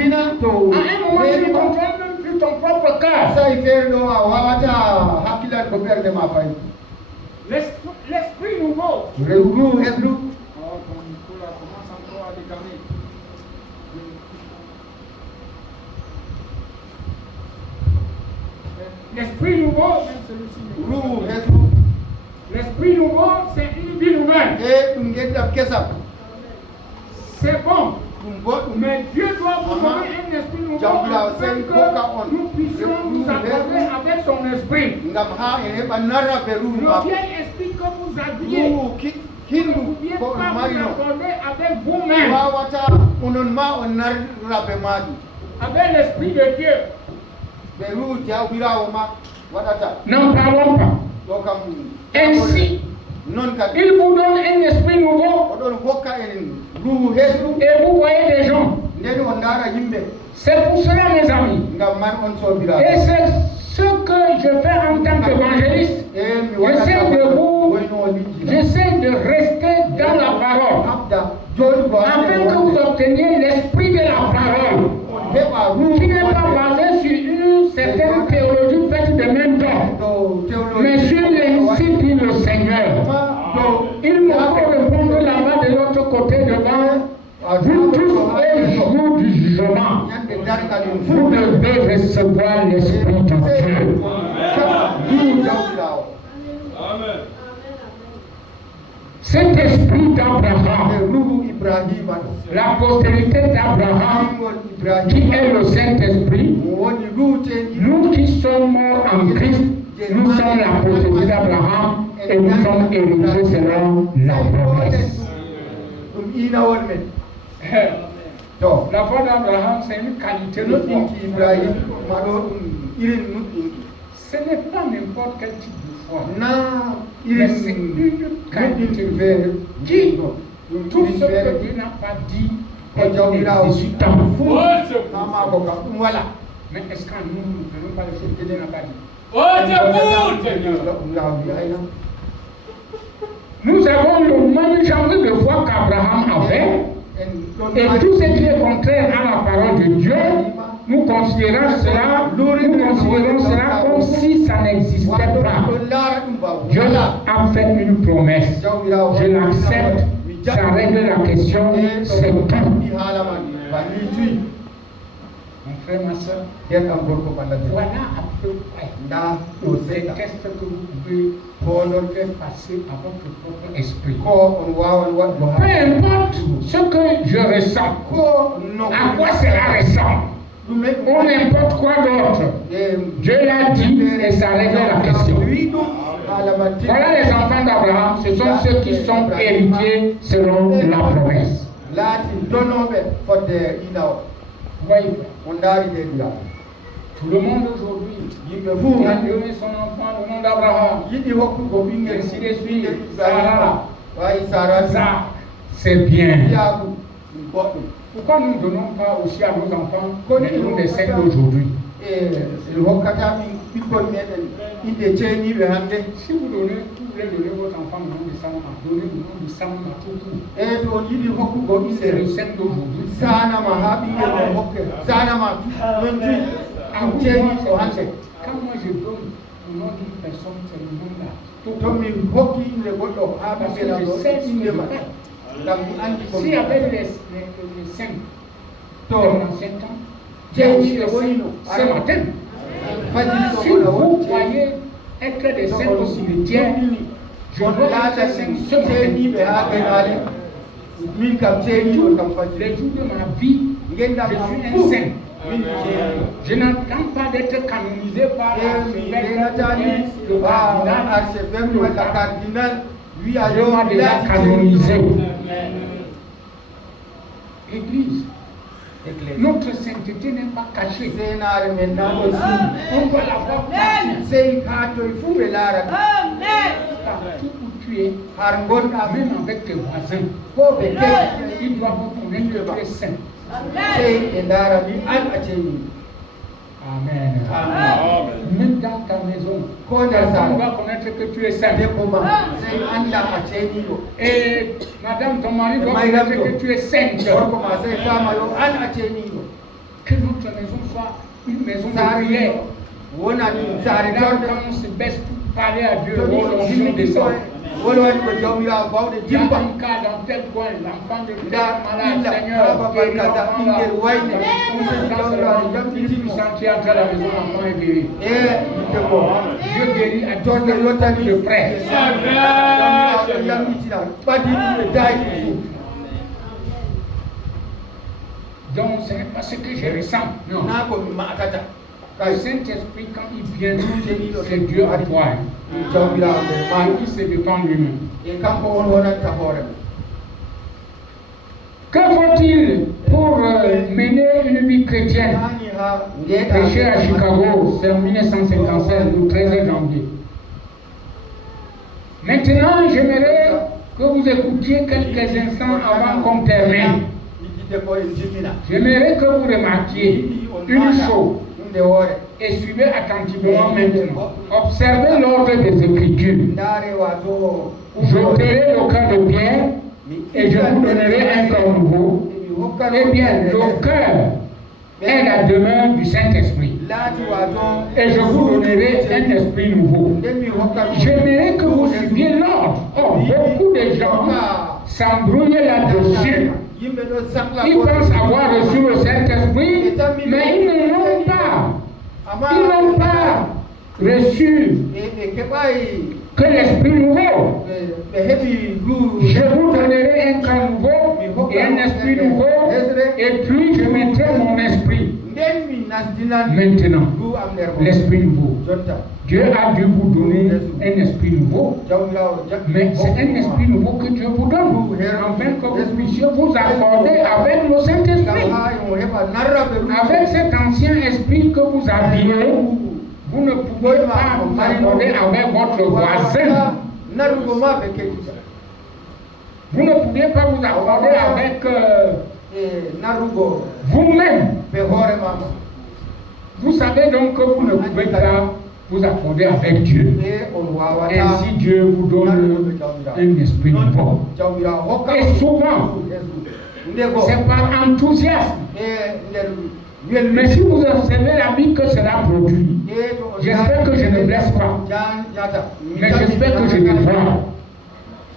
ne contrôles même plus ton propre cœur. L'esprit nouveau. L'esprit nouveau, l'esprit nouveau, c'est une vie nouvelle. C'est bon. Mais Dieu doit vous donner un esprit nouveau afin que nous puissions nous accorder avec son esprit. Le vieil esprit que vous aviez, vous ne pouviez pas vous accorder avec vous-même. Avec l'esprit de Dieu. N'en parlons pas. Ainsi, il vous donne un esprit nouveau. Et vous voyez des gens. C'est pour cela, mes amis. Et c'est ce que je fais en tant qu'évangéliste. J'essaie de rester dans la parole. Afin que vous obteniez l'esprit de la parole. Qui n'est pas basé sur une certaine théologie faite de même temps. Mais sur l'ainsi dit le Seigneur. Il me faut répondre là-bas de l'autre côté devant vous tous et le jour du jugement. Vous devez recevoir l'Esprit de Dieu. Amen. Cet esprit d'Abraham, la postérité d'Abraham, qui est le Saint-Esprit, nous qui sommes morts en Christ, nous sommes la postérité d'Abraham et nous sommes héritiers selon la promesse. La foi d'Abraham, c'est une qualité de foi. Ce n'est pas n'importe quel type de foi. Na Mais c'est une qualité qui, tout ce que Dieu n'a pas dit, est inexistant. Voilà. Mais est-ce qu'en nous, nous ne faisons pas les choses que Dieu n'a pas dit? Nous avons le même genre de foi qu'Abraham avait. Et tout ce qui est contraire à la parole de Dieu, nous considérons cela comme si ça n'existait pas. Dieu a fait une promesse. Je l'accepte. Ça règle la question. C'est tout. Mon frère, ma soeur, voilà à peu près les tests que vous pouvez passer à votre propre esprit. Peu importe ce que je ressens, à quoi cela ressemble, ou n'importe quoi d'autre, Dieu l'a dit et ça règle la question. Voilà les enfants d'Abraham, ce sont ceux qui sont héritiers selon la promesse. Voyez, tout le monde aujourd'hui a donné son enfant au nom d'Abraham. Ainsi de suite, Sarah, Isaac, c'est bien. Pourquoi nous ne donnons pas aussi à nos enfants les noms des sectes d'aujourd'hui? Si vous voulez donner votre enfant le nom de Salama, donnez le nom de Salama tout court. C'est le secte d'aujourd'hui. Quand moi je donne le nom d'une personne, c'est le nom là. Parce que je sais ce que je fais. S'il y avait les saints de l'ancien temps, ce matin, si vous croyez être des saints au cimetière, je dois être saint ce matin. Les jours de ma vie, je suis un saint. Je n'attends pas d'être canonisé par le cardinal. Lui a déjà canonisé. Église. Notre sainteté n'est pas cachée. On doit la voir partout où tu es, même avec tes voisins. Ils doivent connaître que tu es saint. Amen. Même dans ta maison, ta femme doit connaître que tu es saint. Et madame, ton mari doit connaître que tu es sainte. Que notre maison soit une maison de prière. Quand on se baisse pour parler à Dieu, l'onction descend. Il y a un cas dans tel coin, l'enfant de Dieu malade, Seigneur, guéris l'enfant là. L'Esprit Saint qui entre à la maison, l'enfant est guéri. Dieu guérit à tous les de près. Donc ce n'est pas ce que je ressens. Non. Le Saint-Esprit, quand il vient, c'est Dieu à toi. Il se défend lui-même. Que faut-il pour mener une vie chrétienne? Prêché à Chicago, c'est en 1956, le 13 janvier. Maintenant, j'aimerais que vous écoutiez quelques instants avant qu'on termine. J'aimerais que vous remarquiez une chose. Et suivez attentivement maintenant. Observez l'ordre des Écritures. J'ôterai le cœur de pierre et je vous donnerai un cœur nouveau. Eh bien, le cœur est la demeure du Saint-Esprit. Et je vous donnerai un esprit nouveau. J'aimerais que vous suiviez l'ordre. Oh, beaucoup de gens s'embrouillent là-dessus. Ils pensent avoir reçu le Saint-Esprit, mais ils ne l'ont pas. Ils n'ont pas reçu que l'Esprit nouveau. Je vous donnerai un cœur nouveau et un esprit nouveau, et puis je mettrai mon esprit. Maintenant, l'esprit nouveau. Dieu a dû vous donner un esprit nouveau, mais c'est un esprit nouveau que Dieu vous donne, afin que vous puissiez vous accorder avec le Saint-Esprit. Avec cet ancien esprit que vous aviez, Vous ne pouvez pas vous accorder avec votre voisin. Vous ne pouvez pas vous accorder avec vous-même. Vous savez donc que vous ne pouvez pas vous accorder avec Dieu. Ainsi Dieu vous donne un esprit nouveau. Et souvent, c'est par enthousiasme. Mais si vous observez la vie que cela produit, j'espère que je ne blesse pas. Mais j'espère que je défends.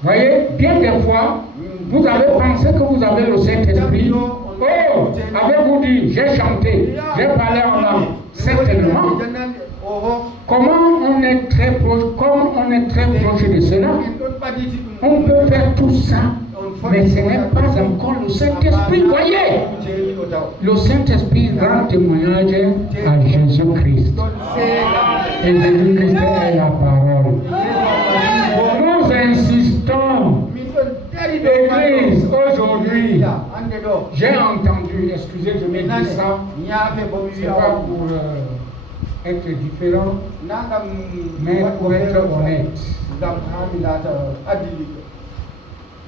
Voyez, bien des fois, vous avez pensé que vous avez le Saint-Esprit. Oh, avez-vous dit, j'ai chanté, j'ai parlé en langue. Certainement. Comment on est très proche de cela, on peut faire tout ça, mais ce n'est pas encore le Saint-Esprit. Voyez, le Saint-Esprit rend témoignage à Jésus-Christ. Et Jésus-Christ est la parole. Nous insistons. Église, aujourd'hui, j'ai entendu, excusez, je me dis ça, c'est pas pour être différent, mais pour être honnête.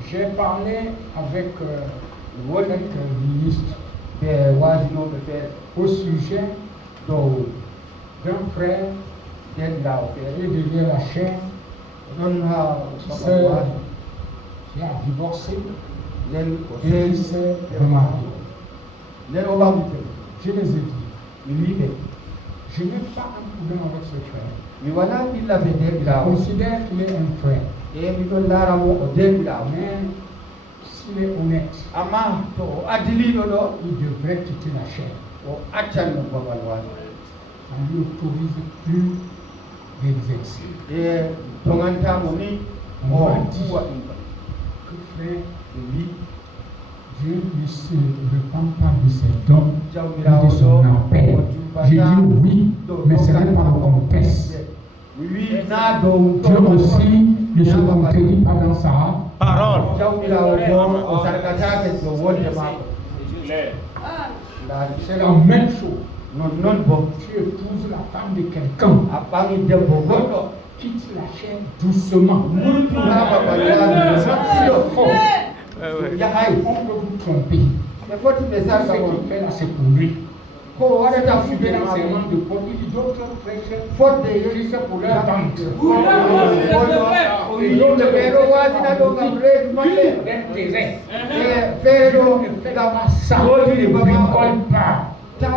J'ai parlé avec quelques ministres au sujet d'un frère qui est derrière la chaîne, qui a divorcé et qui s'est remarié. Je les ai dit, je n'ai pas un problème avec ce frère. Je considère qu'il est un frère. Mais s'il est honnête, il devrait quitter la chaîne. On ne lui autorise plus d'exercer. On m'a dit que frère, Dieu ne se repent pas de ses dons et de son appel. J'ai dit oui, mais ce n'est pas le contexte. Dieu aussi ne se contredit pas dans sa parole. C'est la même chose. Tu épouses la femme de quelqu'un. Quitte la chaîne doucement. On peut vous tromper. Ce qu'il fait là, c'est pour lui. Suivez l'enseignement de Paul, il dit d'autres prêchent Christ pour leur vente. Ça ne bricole pas. Dieu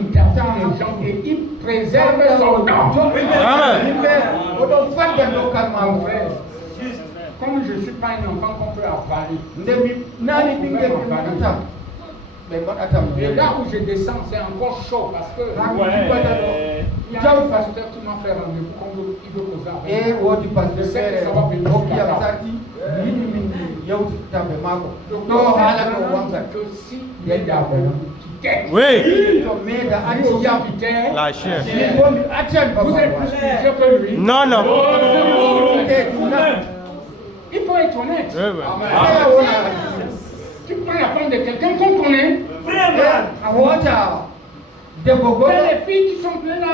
intervient les gens et il préserve son nom. Comme je ne suis pas un enfant qu'on peut avaler. Et là où je descends, c'est encore chaud parce que il y a un pasteur qui m'a fait rendez-vous comme il veut causer avec. Je sais que ça va venir si il y a oui. La chair. Vous êtes plus religieux que lui. Non, non. Il faut être honnête. Oui. Tu prends la femme de quelqu'un qu'on connaît. Les filles qui sont pleines là.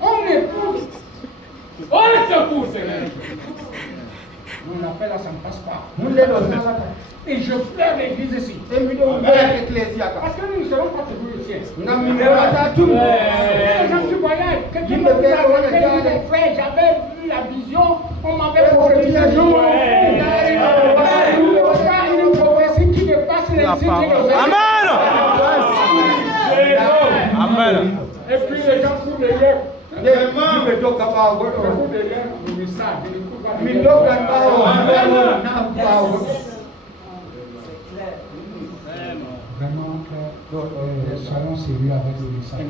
On épouse. On s'épouse. Mon appel là, ça ne passe pas. Et je pleure l'église ici. Parce que nous ne serons pas toujours ici. Je suis voyage. Quelqu'un me dit frère, j'avais vu la vision, on m'avait prophétisé un jour. Une prophétie qui dépasse les signes. Amen. Amen. Et puis les gens courent les lèvres. Vraiment, soyons sérieux avec le message.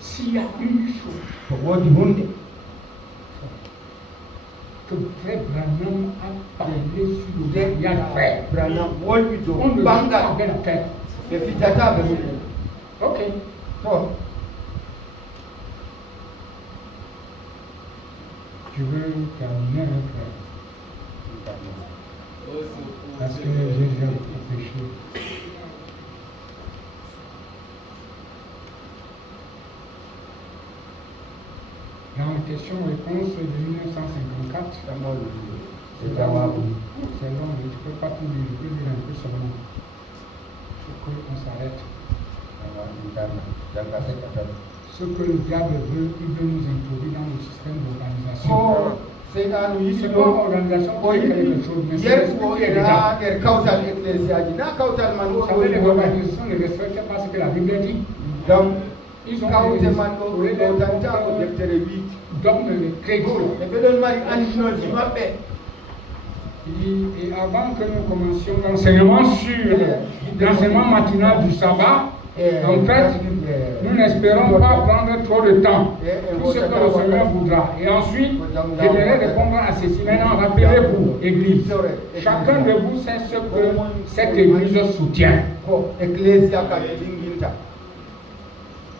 S'il y a une chose que Frère Branham a parlé sur le mariage frère, on ne le dit pas avec la tête. Ok. Tu veux terminer un frère? Parce que j'ai déjà péché. ma question-réponse de 1954. C'est long, mais je ne peux pas tout lire, je peux lire un peu seulement. Il faut qu'on s'arrête. Ce que le diable veut, il veut nous introduire dans le système d'organisation. C'est pas l'organisation qui est quelque chose, mais c'est l'esprit qui est dedans. Vous savez, les organisations ne respectent pas ce que la Bible dit. Ils ont des dogmes chrétiens. Et avant que nous commencions l'enseignement sur l'enseignement matinal du sabbat, en fait, nous n'espérons pas prendre trop de temps. Tout ce que le Seigneur voudra. Et ensuite, je vais répondre à ceci. Maintenant, rappelez-vous, Église. Chacun de vous sait ce que cette Église soutient.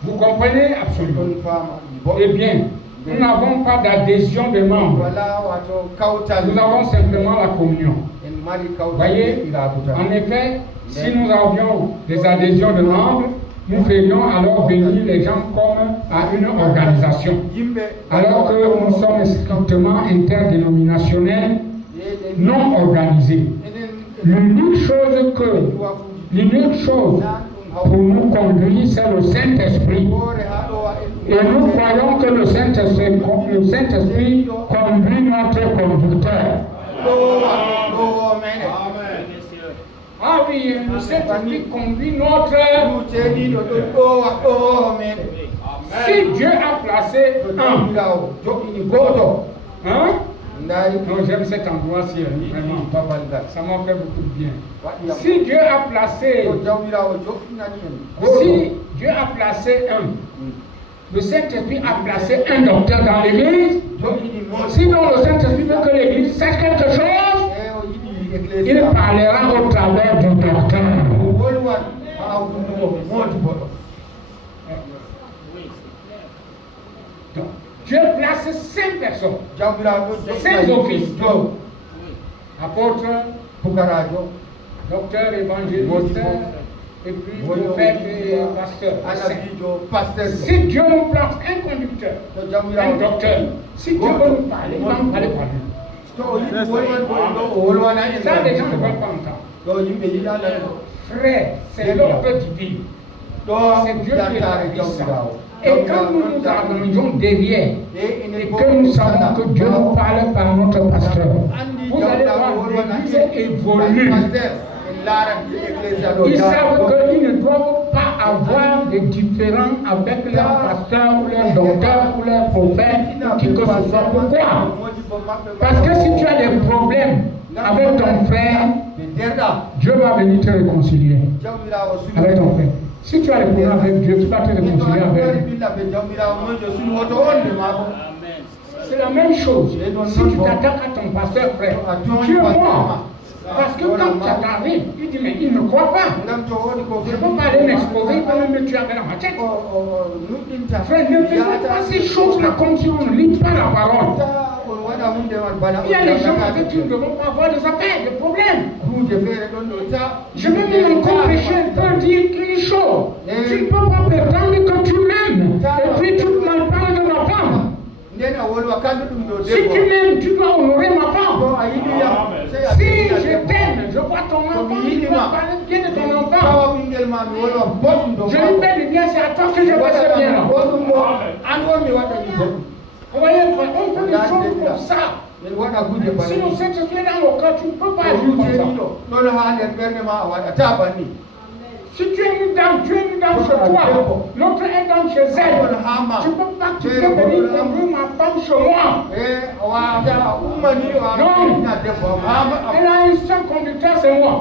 Vous comprenez absolument. Eh bien, nous n'avons pas d'adhésion de membres. Nous avons simplement la communion. Voyez, en effet, si nous avions des adhésions de membres, nous ferions alors venir les gens comme à une organisation. Alors que nous sommes strictement interdénominationnels, non organisés. L'unique chose pour nous conduire, c'est le Saint-Esprit. Et nous croyons que le Saint-Esprit conduit notre conducteur. Ah oui, le Saint-Esprit conduit notre... Si Dieu a placé un... Hein? Non, j'aime cet endroit-ci, vraiment. Ça m'a fait beaucoup de bien. Si Dieu a placé... Si Dieu a placé un... Le Saint-Esprit a placé un docteur dans l'église. Sinon, le Saint-Esprit veut que l'église sache quelque chose. Il parlera au travers du docteur. Donc, Dieu place 5 personnes, 5 offices. Apôtre, docteur, évangéliste, et puis prophète et pasteur. Si Dieu nous place un conducteur, un docteur, si Dieu veut nous parler, il va nous parler par lui. Ça, les gens ne veulent pas entendre. Frère, c'est l'ordre divin. C'est Dieu qui est ça. Et quand nous nous arrangeons derrière, et que nous savons que Dieu nous parle par notre pasteur, vous allez voir l'église évolue. Ils savent qu'ils ne doivent pas avoir de différends avec leur pasteur ou leur docteur ou leur prophète ou qui que ce soit. Pourquoi? Parce que si tu as des problèmes avec ton frère, Dieu va venir te réconcilier avec ton frère. Si tu as des problèmes avec Dieu, tu vas te réconcilier avec lui. C'est la même chose. Si tu t'attaques à ton pasteur frère, tu es mort. Parce que quand ça t'arrive, il dit mais il ne croit pas. Je ne peux pas aller m'exposer, il va me tuer avec la machette. Frère, ne faisons pas ces choses-là comme si on ne lit pas la parole. Il y a des gens avec qui nous ne devons pas avoir des affaires, des problèmes. Je vais même encore prêcher un peu dire une chose. Tu ne peux pas prétendre que tu m'aimes et puis tu m'en parles de ma femme. Si tu m'aimes, tu dois honorer ma femme. Si je t'aime, je vois ton enfant, tu dois parler bien de ton enfant. Je lui fais du bien, c'est à toi que je fais ce bien-là. Vous voyez, on fait des choses comme ça. Sinon, si tu es dans le cas, tu ne peux pas agir comme ça. Si tu es une dame chez toi, l'autre est dame chez elle. Tu ne peux pas venir conduire ma femme chez moi. Non, elle a un seul conducteur, c'est moi.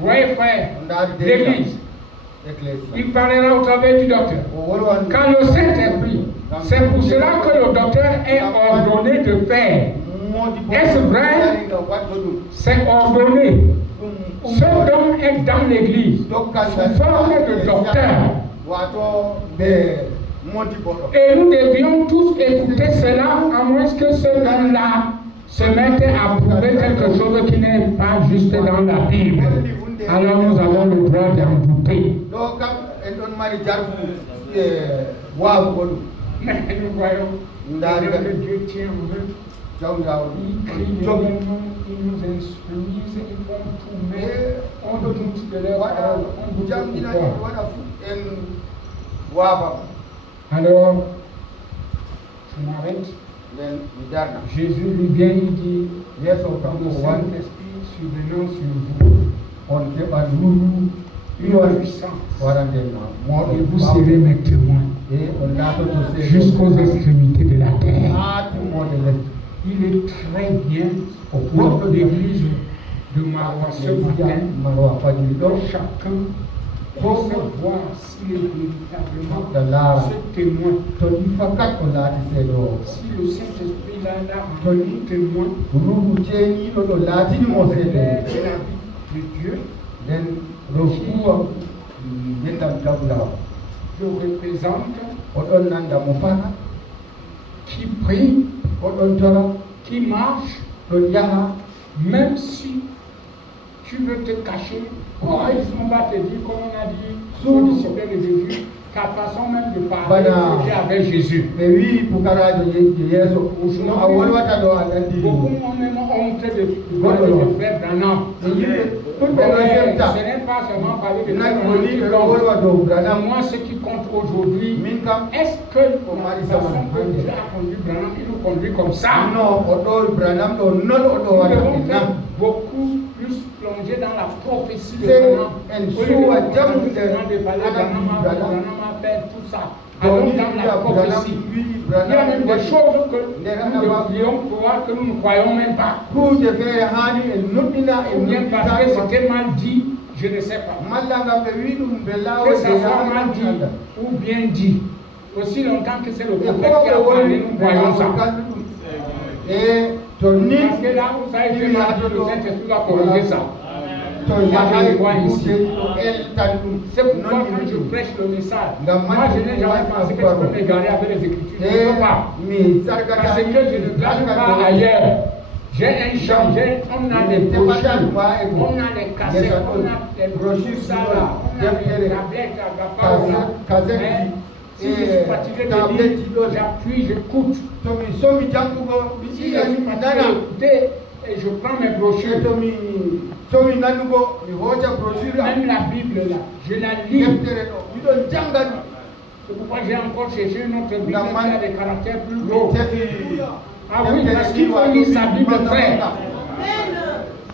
Oui, frère, l'église, il parlera au travers du docteur. Quand le Saint-Esprit, c'est pour cela que le docteur est ordonné de faire. Est-ce vrai? C'est ordonné. Ce don est dans l'église, sous forme de docteur. Et nous devions tous écouter cela, à moins que ce don-là se mettent à prouver quelque chose qui n'est pas juste dans la Bible, alors nous avons le droit d'en douter. Mais nous voyons que Dieu tient en eux. Il crie l'événement, il nous instruise, ils font tout, mais on doute de leur parole, on doute de pourquoi. Alors, je m'arrête. Jésus lui-même il dit, le Saint-Esprit survenant sur vous, une puissance, et vous serez mes témoins jusqu'aux extrémités de la terre. Il est très bien pour l'église de Marois ce matin. Chacun puisse voir s'il est véritablement ce témoin. Si le Saint-Esprit l'a rendu témoin de la vie de Dieu, le représente, qui prie, qui marche, même si tu veux te cacher, on va te dire, comme on a dit aux disciples de Jésus, ta façon même de parler avec Jésus. Mais oui, pour beaucoup ont même honte de frère Branham. Ce n'est pas seulement parler de frère Branham. Moi, ce qui compte aujourd'hui, est-ce que la façon que Dieu a conduit Branham, il nous conduit comme ça? Non, nous devons faire beaucoup plus plonger dans la prophétie de Branham. Branham a fait tout ça. Allons dans la prophétie. Il y a même des choses que nous devrions croire que nous ne croyons même pas. Ou bien parce que c'était mal dit, je ne sais pas. Que ça soit mal dit ou bien dit. Aussi longtemps que c'est le prophète qui a parlé, nous voyons ça. Parce que là, vous savez que le Saint-Esprit va corriger ça. C'est pourquoi quand je prêche le message, moi je n'ai jamais pensé que je peux m'égarer avec les Écritures. Je ne peux pas. Parce que je ne glace pas ailleurs. J'ai un champ, on a des brochures, on a les cassettes, on a les brochures, ça là, on a les tablettes à Gapa. Si je suis fatigué de lire, j'appuie, j'écoute. Si je suis fatigué et je prends mes brochures. Même la Bible là, je la lis. C'est pourquoi j'ai encore cherché une autre Bible qui a des caractères plus gros. Ah oui, parce qu'il faut lire sa Bible frère.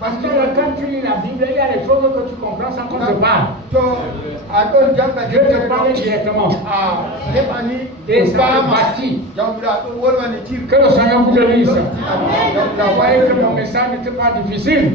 Parce que quand tu lis la Bible, il y a des choses que tu comprends sans qu'on te parle. Je te parle directement. Et ça me bâtit. Que le Seigneur vous bénisse. Vous voyez que mon message n'était pas difficile.